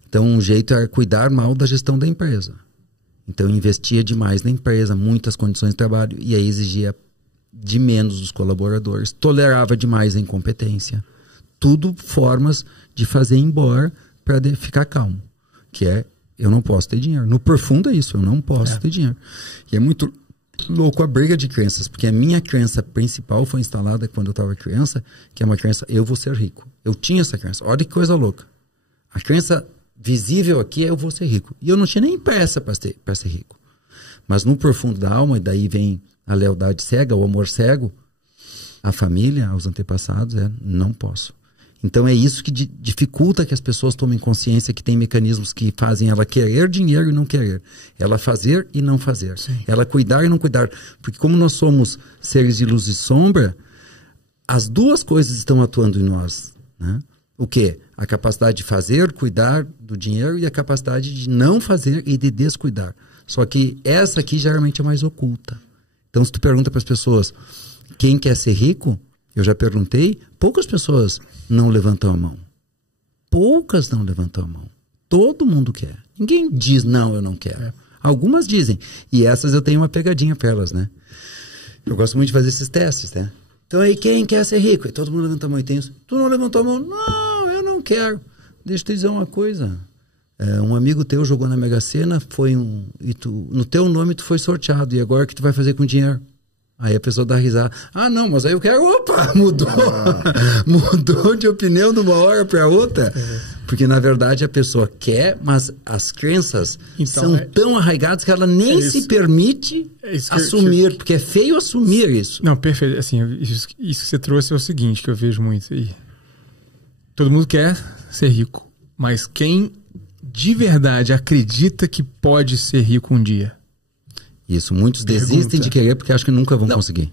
Então um jeito era cuidar mal da gestão da empresa. Então investia demais na empresa, muitas condições de trabalho, e aí exigia de menos dos colaboradores, tolerava demais a incompetência. Tudo formas de fazer embora para ficar calmo. Que é, eu não posso ter dinheiro. No profundo é isso, eu não posso ter dinheiro. E é muito louco a briga de crenças, porque a minha crença principal foi instalada quando eu estava criança, que é uma crença, eu vou ser rico. Eu tinha essa crença. Olha que coisa louca. A crença visível aqui é eu vou ser rico. E eu não tinha nem pressa para ser rico. Mas no profundo da alma, e daí vem a lealdade cega, o amor cego, a família, aos antepassados, não posso. Então é isso que dificulta que as pessoas tomem consciência que tem mecanismos que fazem ela querer dinheiro e não querer. Ela fazer e não fazer. Sim. Ela cuidar e não cuidar. Porque como nós somos seres de luz e sombra, as duas coisas estão atuando em nós, né? O quê? A capacidade de fazer, cuidar do dinheiro e a capacidade de não fazer e de descuidar. Só que essa aqui geralmente é mais oculta. Então se tu pergunta para as pessoas quem quer ser rico, eu já perguntei, poucas pessoas não levantam a mão. Poucas não levantam a mão. Todo mundo quer. Ninguém diz, não, eu não quero. Algumas dizem. E essas eu tenho uma pegadinha para elas, né? Eu gosto muito de fazer esses testes, né? Então aí, quem quer ser rico? E todo mundo levanta a mão e tem isso. Tu não levantou a mão? Não, eu não quero. Deixa eu te dizer uma coisa. Um amigo teu jogou na Mega Sena, no teu nome tu foi sorteado. E agora o que tu vai fazer com o dinheiro? Aí a pessoa dá risada. Ah, não, mas aí eu quero... Opa, mudou. Mudou de opinião de uma hora para outra. Porque, na verdade, a pessoa quer, mas as crenças são tão arraigadas que ela nem se permite assumir. Porque é feio assumir isso. Não, perfeito. Assim, isso que você trouxe é o seguinte, que eu vejo muito aí. Todo mundo quer ser rico. Mas quem de verdade acredita que pode ser rico um dia? Isso, muitos desistem de querer porque acham que nunca vão conseguir.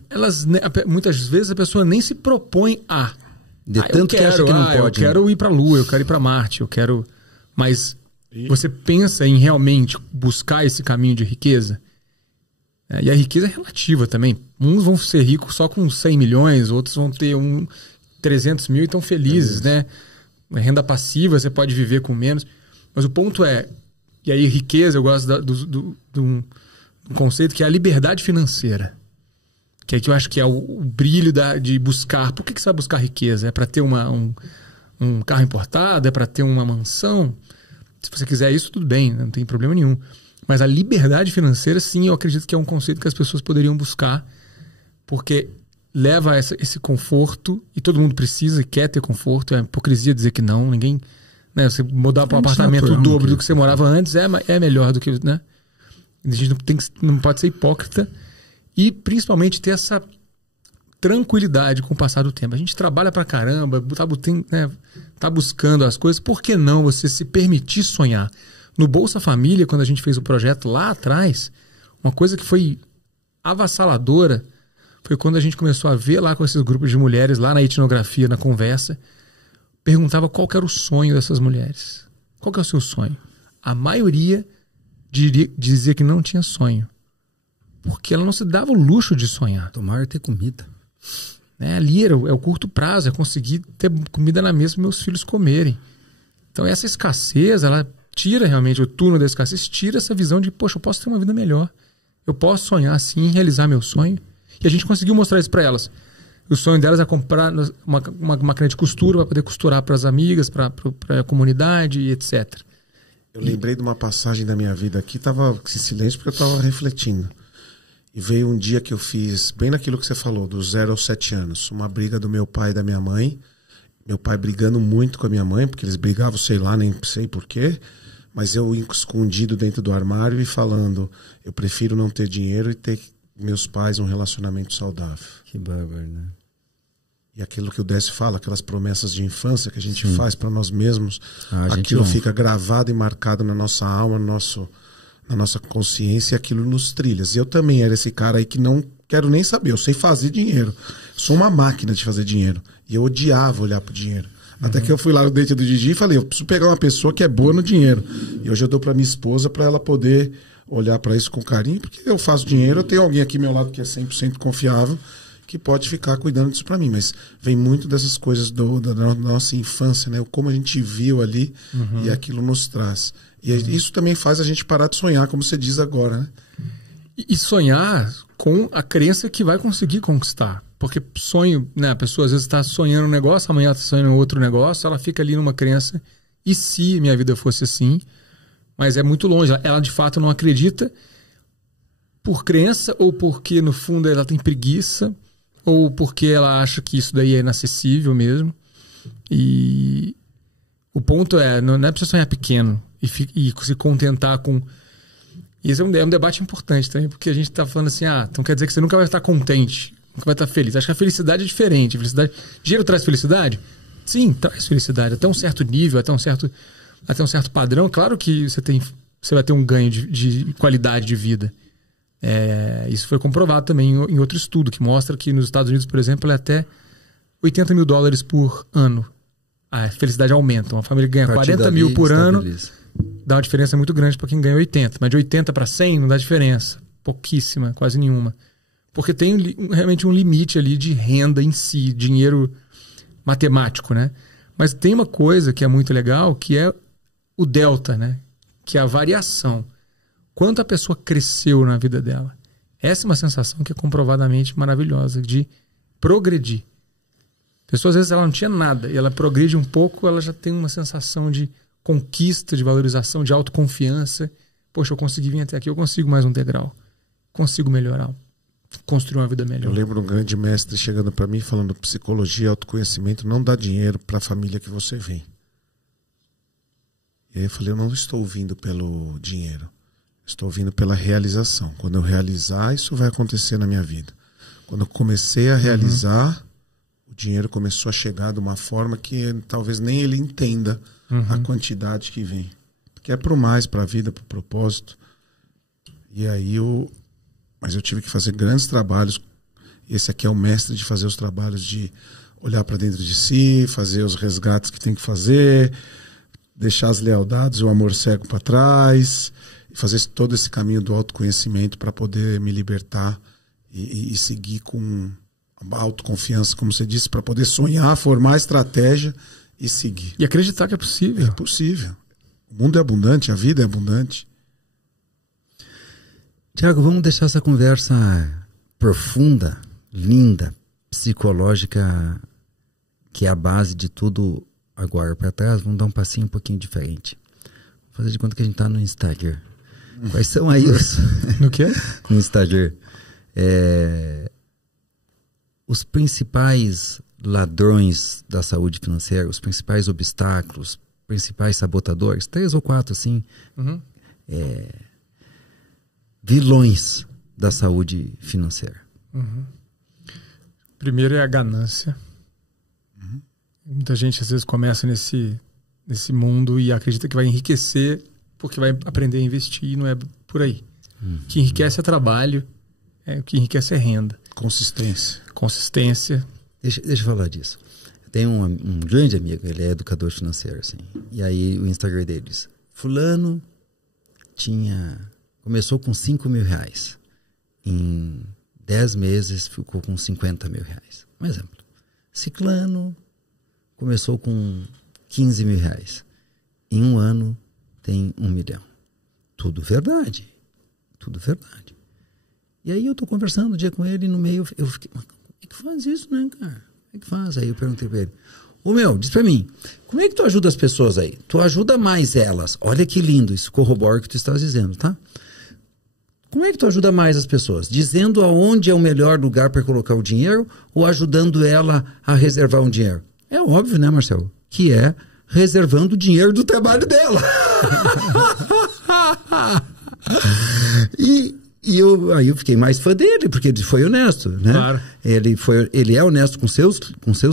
Muitas vezes a pessoa nem se propõe a... De tanto que acha que não pode. Eu quero ir para a Lua, eu quero ir para Marte, eu quero... Mas você pensa em realmente buscar esse caminho de riqueza? E a riqueza é relativa também. Uns vão ser ricos só com 100 milhões, outros vão ter 300 mil e estão felizes, né? Uma renda passiva, você pode viver com menos. Mas o ponto é... E aí riqueza, eu gosto do um conceito que é a liberdade financeira. que é que eu acho que é o brilho de buscar. Por que você vai buscar riqueza? É para ter um carro importado? É para ter uma mansão? Se você quiser isso, tudo bem, não tem problema nenhum. Mas a liberdade financeira, sim, eu acredito que é um conceito que as pessoas poderiam buscar, porque leva esse conforto, e todo mundo precisa e quer ter conforto. É hipocrisia dizer que não. Ninguém, né, você mudar para um apartamento o dobro do que você morava antes é melhor do que, né? A gente não pode ser hipócrita, e principalmente ter essa tranquilidade com o passar do tempo. A gente trabalha pra caramba, tá buscando as coisas. Por que não você se permitir sonhar? No Bolsa Família, quando a gente fez o projeto lá atrás, uma coisa que foi avassaladora foi quando a gente começou a ver lá com esses grupos de mulheres, lá na etnografia, na conversa, perguntava qual que era o sonho dessas mulheres. Qual que é o seu sonho? A maioria dizia que não tinha sonho, porque ela não se dava o luxo de sonhar. Tomar e ter comida. Ali é o curto prazo, é conseguir ter comida na mesa para meus filhos comerem. Então essa escassez, ela tira realmente o turno da escassez, tira essa visão de, poxa, eu posso ter uma vida melhor. Eu posso sonhar assim, realizar meu sonho. E a gente conseguiu mostrar isso para elas. O sonho delas é comprar uma máquina de costura para poder costurar para as amigas, para a comunidade, etc. Eu lembrei de uma passagem da minha vida aqui, estava em silêncio porque eu estava refletindo. E veio um dia que eu fiz, bem naquilo que você falou, dos 0 aos 7 anos, uma briga do meu pai e da minha mãe. Meu pai brigando muito com a minha mãe, porque eles brigavam, sei lá, nem sei porquê. Mas eu escondido dentro do armário e falando, eu prefiro não ter dinheiro e ter meus pais um relacionamento saudável. Que bárbaro, né? E aquilo que o Décio fala, aquelas promessas de infância que a gente faz para nós mesmos, aquilo fica gravado e marcado na nossa alma, na nossa consciência, e aquilo nos trilha. E eu também era esse cara aí que não quero nem saber, eu sei fazer dinheiro. Sou uma máquina de fazer dinheiro. E eu odiava olhar pro dinheiro. Até que eu fui lá no date do Didi e falei, eu preciso pegar uma pessoa que é boa no dinheiro. E hoje eu dou para minha esposa para ela poder olhar para isso com carinho, porque eu faço dinheiro, eu tenho alguém aqui ao meu lado que é 100% confiável, que pode ficar cuidando disso para mim. Mas vem muito dessas coisas da nossa infância, né? Como a gente viu ali e aquilo nos traz. E isso também faz a gente parar de sonhar, como você diz agora, né? E sonhar com a crença que vai conseguir conquistar. Porque sonho, né? A pessoa às vezes está sonhando um negócio, amanhã está sonhando outro negócio, ela fica ali numa crença, e se minha vida fosse assim? Mas é muito longe. Ela de fato não acredita por crença, ou porque no fundo ela tem preguiça, ou porque ela acha que isso daí é inacessível mesmo. E o ponto não é para você sonhar pequeno e se contentar com... E esse é um debate importante também, porque a gente está falando assim, então quer dizer que você nunca vai estar contente, nunca vai estar feliz. Acho que a felicidade é diferente. Dinheiro traz felicidade? Sim, traz felicidade. Até um certo nível, até um certo padrão. Claro que você vai ter um ganho de qualidade de vida. Isso foi comprovado também em outro estudo, que mostra que nos Estados Unidos, por exemplo, é até $80 mil por ano. A felicidade aumenta. Uma família que ganha 40 mil por ano, dá uma diferença muito grande para quem ganha 80. Mas de 80 para 100 não dá diferença. Pouquíssima, quase nenhuma. Porque tem realmente um limite ali de renda em si, dinheiro matemático, né? Mas tem uma coisa que é muito legal, que é o delta, né? Que é a variação. Quanto a pessoa cresceu na vida dela. Essa é uma sensação que é comprovadamente maravilhosa, de progredir. A pessoa, às vezes, ela não tinha nada, e ela progride um pouco, ela já tem uma sensação de conquista, de valorização, de autoconfiança. Poxa, eu consegui vir até aqui, eu consigo mais um degrau. Consigo melhorar, construir uma vida melhor. Eu lembro um grande mestre chegando para mim falando: psicologia e autoconhecimento não dá dinheiro para a família que você vem. E aí eu falei: eu não estou vindo pelo dinheiro, estou vindo pela realização. Quando eu realizar, isso vai acontecer na minha vida. Quando eu comecei a realizar, o dinheiro começou a chegar de uma forma que talvez nem ele entenda a quantidade que vem. Porque é pro mais, para a vida, pro propósito. E aí mas eu tive que fazer grandes trabalhos. Esse aqui é o mestre de fazer os trabalhos de olhar para dentro de si, fazer os resgates que tem que fazer, deixar as lealdades, o amor cego para trás, fazer todo esse caminho do autoconhecimento para poder me libertar e seguir com autoconfiança, como você disse, para poder sonhar, formar estratégia e seguir. E acreditar que é possível. É possível. O mundo é abundante, a vida é abundante. Tiago, vamos deixar essa conversa profunda linda, psicológica, que é a base de tudo. Agora para trás, vamos dar um passinho um pouquinho diferente. Vou fazer de conta que a gente está no Instagram. Quais são aí os... No quê? No Instagram. Os principais ladrões da saúde financeira, os principais obstáculos, principais sabotadores, 3 ou 4, assim, vilões da saúde financeira. Primeiro é a ganância. Muita gente às vezes começa nesse mundo e acredita que vai enriquecer porque vai aprender a investir, e não é por aí. O que enriquece é trabalho, o que enriquece é renda. Consistência. Deixa eu falar disso. Tem um grande amigo, ele é educador financeiro, assim. E aí o Instagram dele diz: fulano começou com 5 mil reais. Em 10 meses ficou com 50 mil reais. Um exemplo. Ciclano começou com 15 mil reais. Em um ano tem 1 milhão. Tudo verdade. Tudo verdade. E aí eu tô conversando um dia com ele e no meio eu fiquei, como é que faz isso, né, cara? Como é que faz? Aí eu perguntei pra ele: diz pra mim, como é que tu ajuda as pessoas aí? Tu ajuda mais elas. Olha que lindo, isso corrobora o que tu estás dizendo, tá? Como é que tu ajuda mais as pessoas? Dizendo aonde é o melhor lugar para colocar o dinheiro ou ajudando ela a reservar um dinheiro? É óbvio, né, Marcelo? Que é reservando o dinheiro do trabalho dela. Aí eu fiquei mais fã dele, porque ele foi honesto, né? Claro. Ele é honesto com seus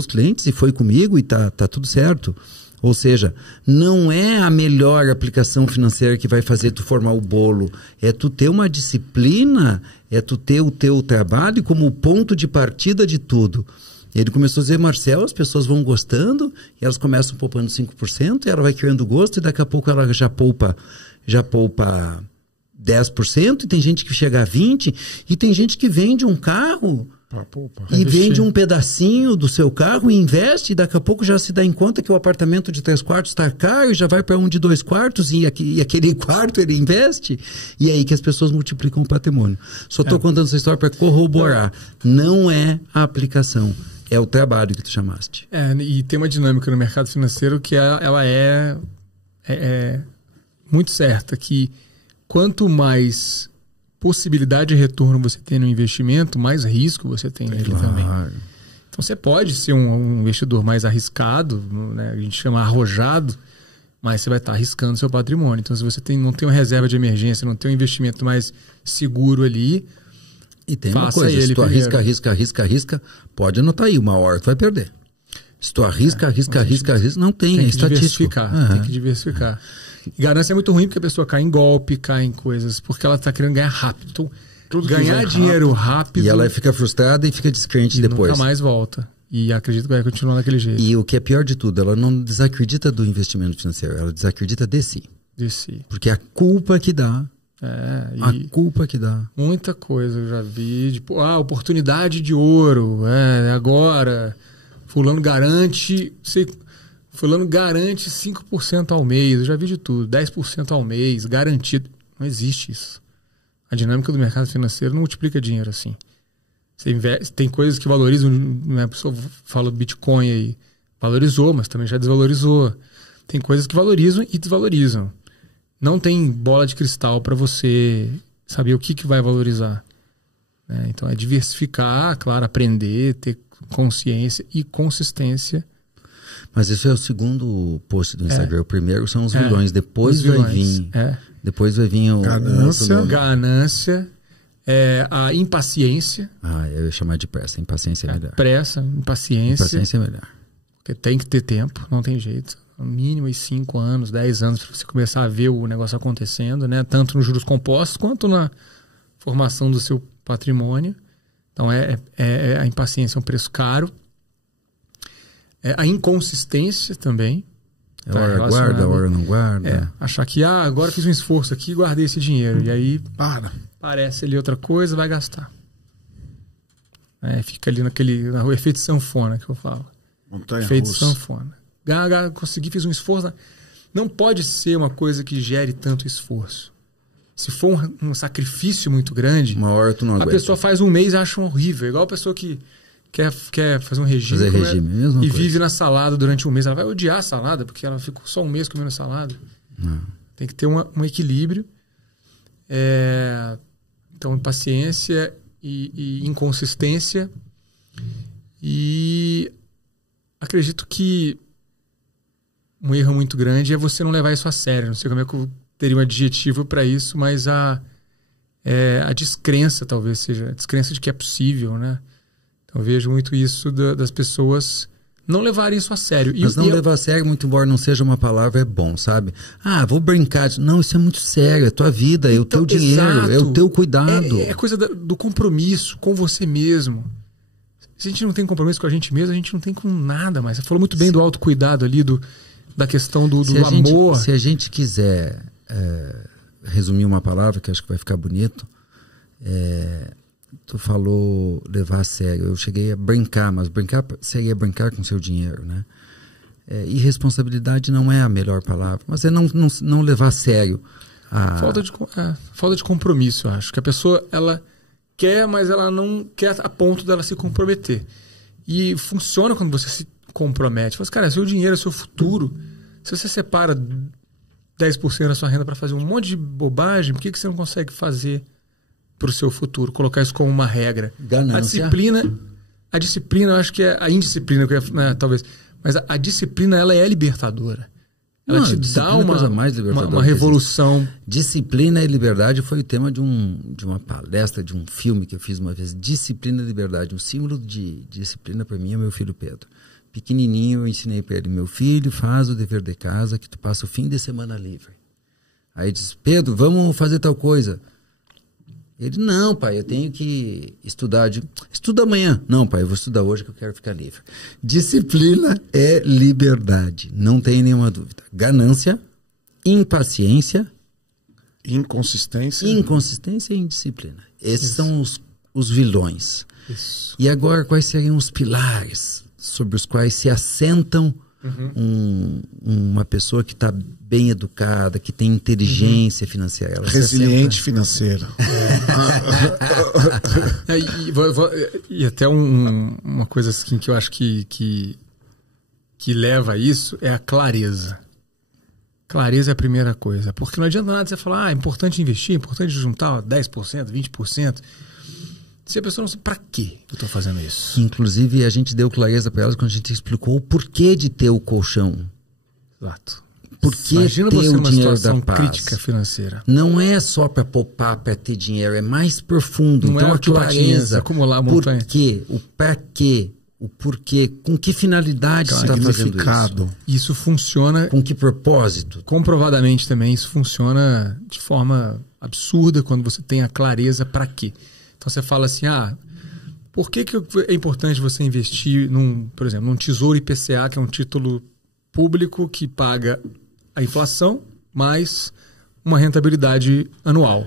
clientes e foi comigo e tá tudo certo. Ou seja, não é a melhor aplicação financeira que vai fazer tu formar o bolo. É tu ter uma disciplina, é tu ter o teu trabalho como ponto de partida de tudo. Ele começou a dizer: Marcelo, as pessoas vão gostando e elas começam poupando 5% e ela vai criando gosto e daqui a pouco ela já poupa 10% e tem gente que chega a 20% e tem gente que vende um carro e vende um pedacinho do seu carro e investe e daqui a pouco já se dá em conta que o apartamento de 3 quartos está caro e já vai para um de 2 quartos e aquele quarto ele investe e é aí que as pessoas multiplicam o patrimônio. Só estou contando essa história para corroborar. Não é a aplicação, é o trabalho que tu chamaste. E tem uma dinâmica no mercado financeiro que ela é muito certa, que quanto mais possibilidade de retorno você tem no investimento, mais risco você tem nele também. Então você pode ser um investidor mais arriscado, né? A gente chama arrojado, mas você vai estar arriscando seu patrimônio. Então se você não tem uma reserva de emergência, não tem um investimento mais seguro ali, e tem uma coisa, se tu arrisca, pode anotar aí, uma hora tu vai perder. Se tu arrisca, não tem, é estatístico. Tem que diversificar. E ganância é muito ruim porque a pessoa cai em golpe, cai em coisas, porque ela está querendo ganhar rápido. Então, ganhar dinheiro rápido. E ela fica frustrada e fica descrente depois. Nunca mais volta. E acredito que vai continuar daquele jeito. E o que é pior de tudo, ela não desacredita do investimento financeiro, ela desacredita de si. Porque a culpa que dá. Culpa que dá. Muita coisa eu já vi. Tipo, oportunidade de ouro. Agora, fulano garante 5% ao mês. Eu já vi de tudo. 10% ao mês, garantido. Não existe isso. A dinâmica do mercado financeiro não multiplica dinheiro assim. Você investe, tem coisas que valorizam, né? A pessoa fala Bitcoin aí. Valorizou, mas também já desvalorizou. Tem coisas que valorizam e desvalorizam. Não tem bola de cristal para você saber o que vai valorizar. Né? Então é diversificar, claro, aprender, ter consciência e consistência. Mas isso é o segundo post do Instagram. O primeiro são os vilões, depois vai vir. Depois vai vir o ganância, a impaciência. Eu ia chamar de pressa. Impaciência é melhor. Impaciência. Impaciência é melhor. Porque tem que ter tempo, não tem jeito. No mínimo 5 anos, 10 anos para você começar a ver o negócio acontecendo, né? Tanto nos juros compostos quanto na formação do seu patrimônio. Então a impaciência é um preço caro. A inconsistência também. Hora guarda, hora não guarda. Achar que agora fiz um esforço aqui e guardei esse dinheiro. E aí parece ali outra coisa, vai gastar. Fica ali no efeito sanfona que eu falo. Efeito sanfona. Consegui, fiz um esforço. Não pode ser uma coisa que gere tanto esforço. Se for um sacrifício muito grande, uma hora tu não aguenta. A pessoa faz um mês e acha horrível. Igual a pessoa que quer fazer um regime, mesma e coisa. Vive na salada durante um mês. Ela vai odiar a salada porque ela ficou só um mês comendo salada. Tem que ter um equilíbrio. Então, paciência e inconsistência. E acredito que um erro muito grande é você não levar isso a sério. Não sei como é que eu teria um adjetivo para isso, mas a descrença talvez seja a descrença de que é possível, né? Então, eu vejo muito isso das pessoas não levarem isso a sério. Mas não levar a sério, muito embora não seja uma palavra, é bom, sabe? Vou brincar. Não, isso é muito sério. É tua vida, é o teu dinheiro, é o teu cuidado. É coisa do compromisso com você mesmo. Se a gente não tem compromisso com a gente mesmo, a gente não tem com nada mais. Você falou muito bem do autocuidado ali, da questão do amor. Se a gente quiser resumir uma palavra, que acho que vai ficar bonito, tu falou levar a sério. Eu cheguei a brincar, mas brincar seria brincar com seu dinheiro, né? Irresponsabilidade não é a melhor palavra, mas é não levar a sério. Falta de compromisso, eu acho. Que a pessoa, ela quer, mas ela não quer a ponto dela se comprometer. E funciona quando você se compromete. Fala assim, cara, seu dinheiro é seu futuro. Se você separa 10% da sua renda para fazer um monte de bobagem, por que você não consegue fazer para o seu futuro? Colocar isso como uma regra. Ganância. A disciplina, eu acho que é a indisciplina, talvez. Mas a disciplina, ela é libertadora. Ela te dá uma revolução. Disciplina e liberdade foi o tema de uma palestra, de um filme que eu fiz uma vez. Disciplina e liberdade. Um símbolo de disciplina para mim é meu filho Pedro. Pequenininho, eu ensinei para ele: meu filho, faz o dever de casa que tu passa o fim de semana livre. Aí disse: Pedro, vamos fazer tal coisa. Ele: não, pai, eu tenho que estudar. Estuda amanhã. Não, pai, eu vou estudar hoje que eu quero ficar livre. Disciplina é liberdade, não tem nenhuma dúvida. Ganância, impaciência, inconsistência e indisciplina. Esses são os vilões. Isso. E agora, quais seriam os pilares sobre os quais se assentam uma pessoa que está bem educada, que tem inteligência financeira? Ela resiliente financeira. E até uma coisa assim que eu acho que leva a isso é a clareza. Clareza é a primeira coisa. Porque não adianta nada você falar: é importante investir, é importante juntar 10%, 20%. Se a pessoa não sabe para que eu estou fazendo isso. Inclusive, a gente deu clareza para elas quando a gente explicou o porquê de ter o colchão. Exato. Por que imagina ter você o numa dinheiro situação da paz? crítica financeira. Não é só para poupar, para ter dinheiro, é mais profundo. Não então, é a clareza, acumular a montanha. Por quê? O para quê? O porquê? Com que finalidade você está fazendo isso? Isso funciona... Com que propósito? Comprovadamente também, isso funciona de forma absurda quando você tem a clareza para quê. Então você fala assim: por que é importante você investir por exemplo, num Tesouro IPCA, que é um título público que paga a inflação mais uma rentabilidade anual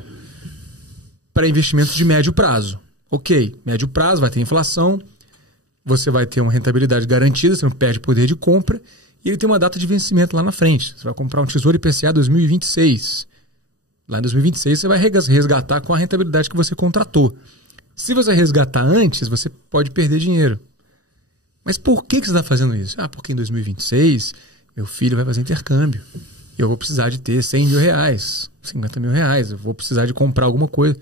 para investimentos de médio prazo. Ok, médio prazo, vai ter inflação, você vai ter uma rentabilidade garantida, você não perde poder de compra, e ele tem uma data de vencimento lá na frente. Você vai comprar um Tesouro IPCA 2026. Lá em 2026 você vai resgatar com a rentabilidade que você contratou. Se você resgatar antes, você pode perder dinheiro. Mas por que você está fazendo isso? Porque em 2026 meu filho vai fazer intercâmbio. Eu vou precisar de ter 100 mil reais, 50 mil reais. Eu vou precisar de comprar alguma coisa.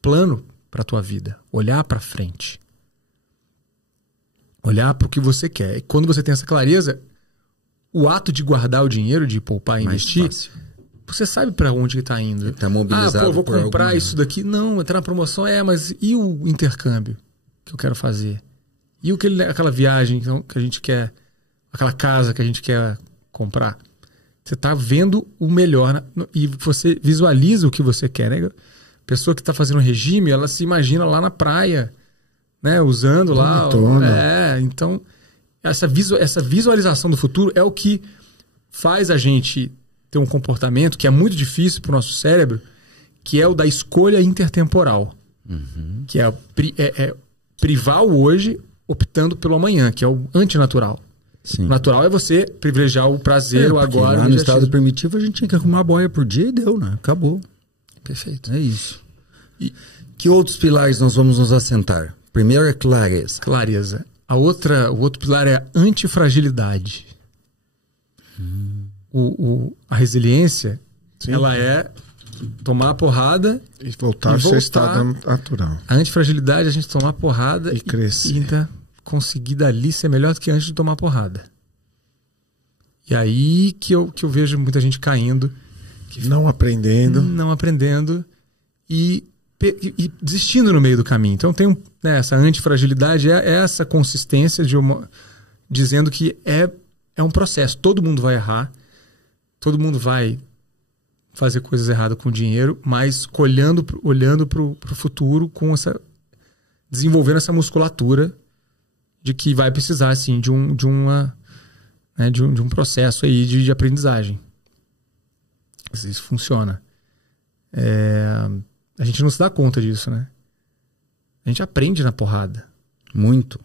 Plano para a tua vida. Olhar para frente. Olhar para o que você quer. E quando você tem essa clareza, o ato de guardar o dinheiro, de poupar e investir... Você sabe para onde está indo. Está mobilizado. Eu vou comprar isso daqui. Não, entrar na promoção. Mas e o intercâmbio que eu quero fazer? E aquela viagem que a gente quer, aquela casa que a gente quer comprar? Você está vendo o melhor e você visualiza o que você quer, né? A pessoa que está fazendo regime, ela se imagina lá na praia, né? Usando lá. Então, essa visualização do futuro é o que faz a gente ter um comportamento que é muito difícil para o nosso cérebro, que é o da escolha intertemporal. Que é privar o hoje optando pelo amanhã, que é o antinatural. Sim. O natural é você privilegiar o prazer, o agora. Lá no estado primitivo a gente tinha que arrumar a boia por dia e deu, né? Acabou. Perfeito. É isso. E que outros pilares nós vamos nos assentar? Primeiro é clareza. Clareza. O outro pilar é a antifragilidade. A resiliência, Sim. ela é tomar a porrada E voltar ao seu estado natural. A antifragilidade é a gente tomar a porrada E crescer. E ainda conseguir dali ser melhor do que antes de tomar a porrada. E aí que eu vejo muita gente caindo. Não aprendendo E desistindo no meio do caminho. Então tem essa antifragilidade, é essa consistência dizendo que é um processo. Todo mundo vai errar, todo mundo vai fazer coisas erradas com o dinheiro, mas olhando para o futuro, desenvolvendo essa musculatura de que vai precisar assim, de um processo aí de aprendizagem. Isso funciona. A gente não se dá conta disso, né? A gente aprende na porrada. Muito.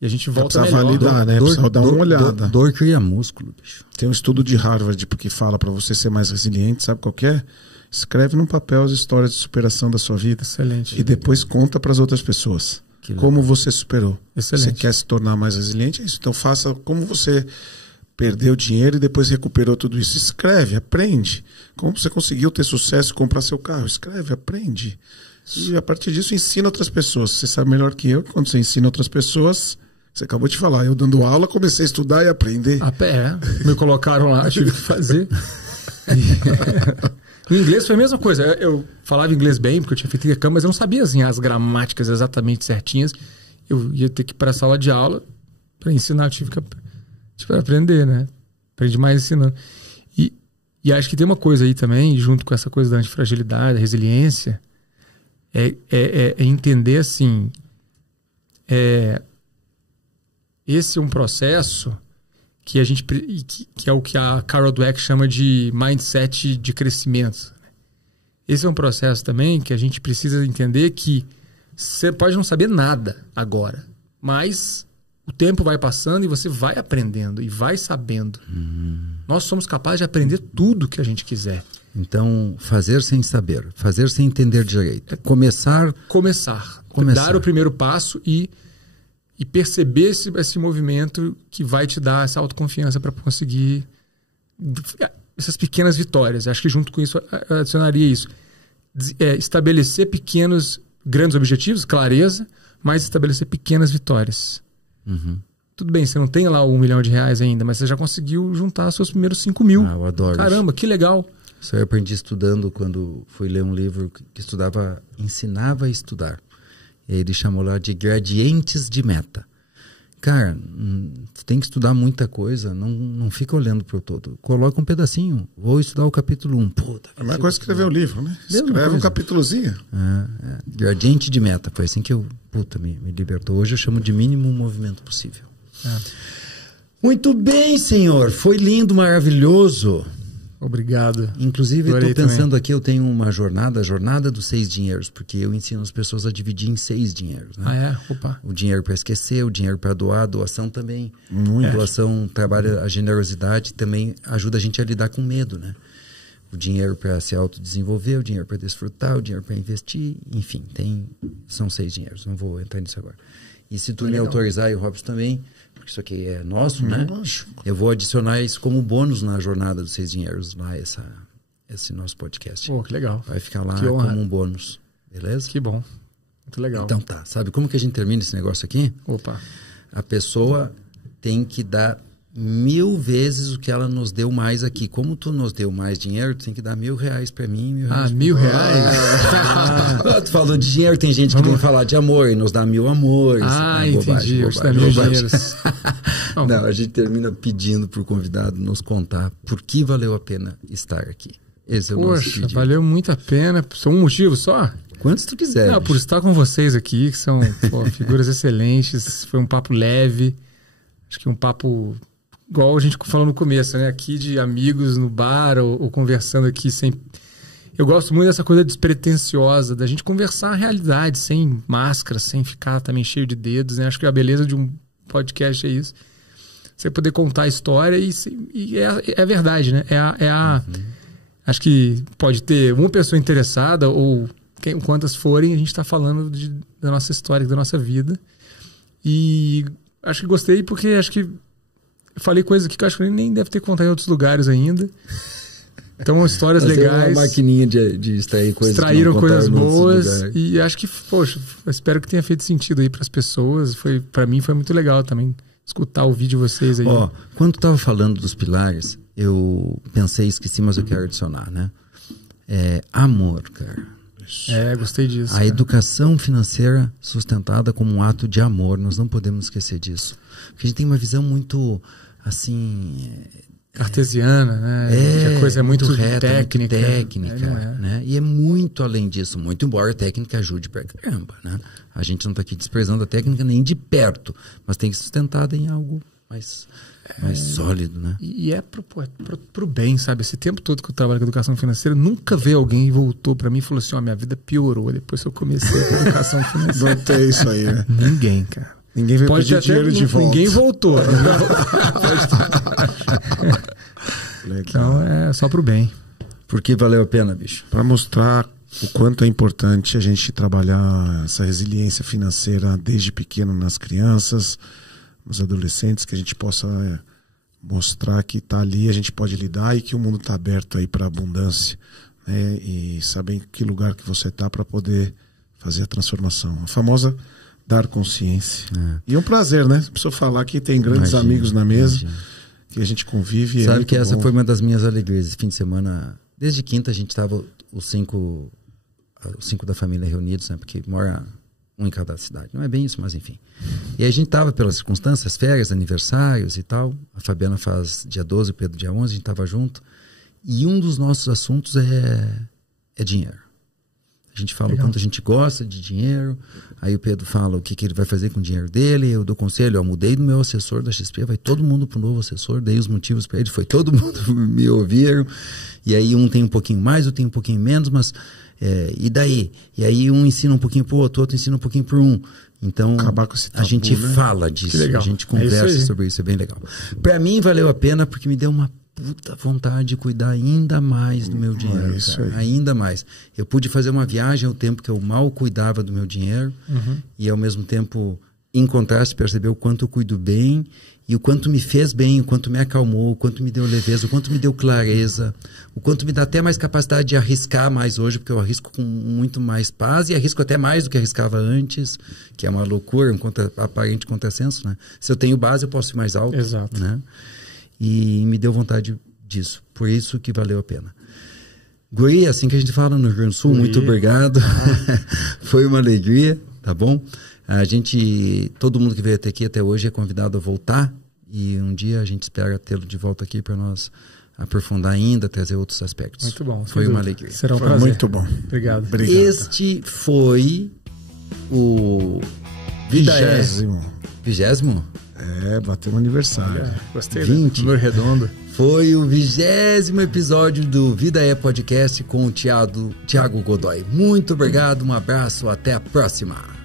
E a gente volta precisa melhor. validar, né? Precisa dar uma olhada. Dor cria músculo, bicho. Tem um estudo de Harvard que fala para você ser mais resiliente, sabe qual que é? Escreve num papel as histórias de superação da sua vida. Excelente. E depois conta para as outras pessoas como você superou. Excelente. Você quer se tornar mais resiliente? É isso. Então faça como você perdeu dinheiro e depois recuperou tudo isso. Escreve, aprende. Como você conseguiu ter sucesso e comprar seu carro? Escreve, aprende. E a partir disso ensina outras pessoas. Você sabe melhor que eu que quando você ensina outras pessoas, você acabou de falar, eu dando aula comecei a estudar e aprender. Me colocaram lá, tive que fazer. O inglês foi a mesma coisa. Eu falava inglês bem, porque eu tinha feito intercâmbio, mas eu não sabia assim, as gramáticas exatamente certinhas. Eu ia ter que ir para a sala de aula para ensinar, eu tive que aprender, né? Aprendi mais ensinando. E acho que tem uma coisa aí também, junto com essa coisa da antifragilidade, da resiliência, é entender assim, esse é um processo que a gente que é o que a Carol Dweck chama de mindset de crescimento. Esse é um processo também que a gente precisa entender que você pode não saber nada agora, mas o tempo vai passando e você vai aprendendo e vai sabendo. Nós somos capazes de aprender tudo que a gente quiser. Então, fazer sem saber, fazer sem entender direito. Começar. Dar o primeiro passo e perceber esse movimento que vai te dar essa autoconfiança para conseguir essas pequenas vitórias. Acho que junto com isso, adicionaria isso. Estabelecer grandes objetivos, clareza, mas estabelecer pequenas vitórias. Tudo bem, você não tem lá R$1 milhão ainda, mas você já conseguiu juntar seus primeiros 5 mil. Eu adoro. Caramba, que legal. Isso eu aprendi estudando quando fui ler um livro que ensinava a estudar. Ele chamou lá de gradientes de meta. Cara, tem que estudar muita coisa, não fica olhando para o todo. Coloca um pedacinho, vou estudar o capítulo 1. Puta, a mesma coisa que escrever um livro, né? Escreve um capítulozinho. Gradiente de meta, foi assim que eu me libertou. Hoje eu chamo de mínimo movimento possível. Muito bem, senhor. Foi lindo, maravilhoso. Obrigado. Inclusive, eu estou pensando aqui, eu tenho uma jornada, a jornada dos 6 dinheiros, porque eu ensino as pessoas a dividir em 6 dinheiros. Né? Opa. O dinheiro para esquecer, o dinheiro para doar, a doação também. Muito. A doação trabalha a generosidade, também ajuda a gente a lidar com medo, né? O dinheiro para se autodesenvolver, o dinheiro para desfrutar, o dinheiro para investir, enfim, são 6 dinheiros. Não vou entrar nisso agora. E se tu me autorizar, e o Robson também, porque isso aqui é nosso, né? Eu vou adicionar isso como bônus na jornada dos 6 dinheiros, lá esse nosso podcast. Pô, que legal. Vai ficar lá como um bônus, beleza? Que bom. Muito legal. Então tá, sabe como que a gente termina esse negócio aqui? Opa. A pessoa tem que dar 1000 vezes o que ela nos deu mais aqui. Como tu nos deu mais dinheiro, tu tem que dar R$1.000 para mim. R$1.000? Tu falou de dinheiro, tem gente que vem falar de amor e nos dá 1000 amores. Entendi. Eu te dá 1.000 dinheiros. Não, a gente termina pedindo pro convidado nos contar por que valeu a pena estar aqui. Esse é o nosso pedido. Valeu muito a pena. Só um motivo só? Quantos tu quiser. Não, por estar com vocês aqui, que são figuras excelentes. Foi um papo leve. Acho que um papo igual a gente falou no começo, né? Aqui de amigos no bar ou conversando aqui sem... Eu gosto muito dessa coisa despretensiosa, da gente conversar a realidade, sem máscara, sem ficar também cheio de dedos, né? Acho que a beleza de um podcast é isso. Você poder contar a história e é verdade, né? Acho que pode ter uma pessoa interessada ou quantas forem, a gente está falando da nossa história, da nossa vida. E acho que gostei porque acho que eu falei coisas aqui que eu acho que nem deve ter contado em outros lugares ainda. Então, histórias legais. Uma maquininha de extrair coisas. Extraíram coisas boas. E acho que, poxa, espero que tenha feito sentido aí para as pessoas. Para mim foi muito legal também escutar o vídeo de vocês aí. Quando tu estava falando dos pilares, eu pensei, esqueci, mas eu quero adicionar, né? Amor, cara. Gostei disso. A educação financeira sustentada como um ato de amor. Nós não podemos esquecer disso. Porque a gente tem uma visão muito, assim... cartesiana, né? A coisa é muito reta, técnica. Né? E é muito além disso, muito embora a técnica ajude pra caramba, né? A gente não está aqui desprezando a técnica nem de perto, mas tem que ser sustentada em algo mais sólido, né? E pro bem, sabe? Esse tempo todo que eu trabalho com educação financeira, nunca veio alguém e voltou para mim e falou assim, minha vida piorou depois que eu comecei com educação financeira. Não tem isso aí, né? Ninguém, cara. Ninguém veio pedir dinheiro de volta. Ninguém voltou. Então é só pro bem. Porque valeu a pena, bicho. Para mostrar o quanto é importante a gente trabalhar essa resiliência financeira desde pequeno nas crianças, nos adolescentes, que a gente possa mostrar que tá ali, a gente pode lidar e que o mundo tá aberto aí para abundância, né? E saber em que lugar que você tá para poder fazer a transformação. A famosa dar consciência. E é um prazer, né? Preciso falar que tem grandes amigos na mesa, que a gente convive. Sabe que essa foi uma das minhas alegrias. Esse fim de semana, desde quinta, a gente estava os cinco da família reunidos, né? Porque mora um em cada cidade. Não é bem isso, mas enfim. E a gente estava pelas circunstâncias, férias, aniversários e tal. A Fabiana faz dia 12, o Pedro dia 11, a gente estava junto. E um dos nossos assuntos é dinheiro. A gente fala o quanto a gente gosta de dinheiro. Aí o Pedro fala o que ele vai fazer com o dinheiro dele. Eu dou conselho, eu mudei do meu assessor da XP, vai todo mundo pro novo assessor. Dei os motivos para ele, foi todo mundo me ouviram. E aí um tem um pouquinho mais, outro tem um pouquinho menos, mas e daí? E aí um ensina um pouquinho pro outro ensina um pouquinho pro um. Então a gente fala disso, a gente conversa sobre isso, é bem legal. Para mim valeu a pena porque me deu uma puta vontade de cuidar ainda mais do meu dinheiro, ainda mais. Eu pude fazer uma viagem ao tempo que eu mal cuidava do meu dinheiro e ao mesmo tempo encontrar, se perceber o quanto eu cuido bem e o quanto me fez bem, o quanto me acalmou, o quanto me deu leveza, o quanto me deu clareza, o quanto me dá até mais capacidade de arriscar mais hoje, porque eu arrisco com muito mais paz e arrisco até mais do que arriscava antes, que é uma loucura, um aparente contrassenso, né? Se eu tenho base, eu posso ir mais alto. Exato. Né? E me deu vontade disso. Por isso que valeu a pena. Guri, assim que a gente fala no Rio Grande do Sul, muito obrigado. Foi uma alegria, tá bom? Todo mundo que veio até aqui até hoje é convidado a voltar e um dia a gente espera tê-lo de volta aqui para nós aprofundar ainda, trazer outros aspectos. Muito bom. Foi uma alegria. Será um prazer. Muito bom. Obrigado. Este foi o 20º? Bateu um aniversário. Gostei. 20. Número redondo. Foi o 20º episódio do Vida é Podcast com o Thiago Godoy. Muito obrigado, um abraço, até a próxima.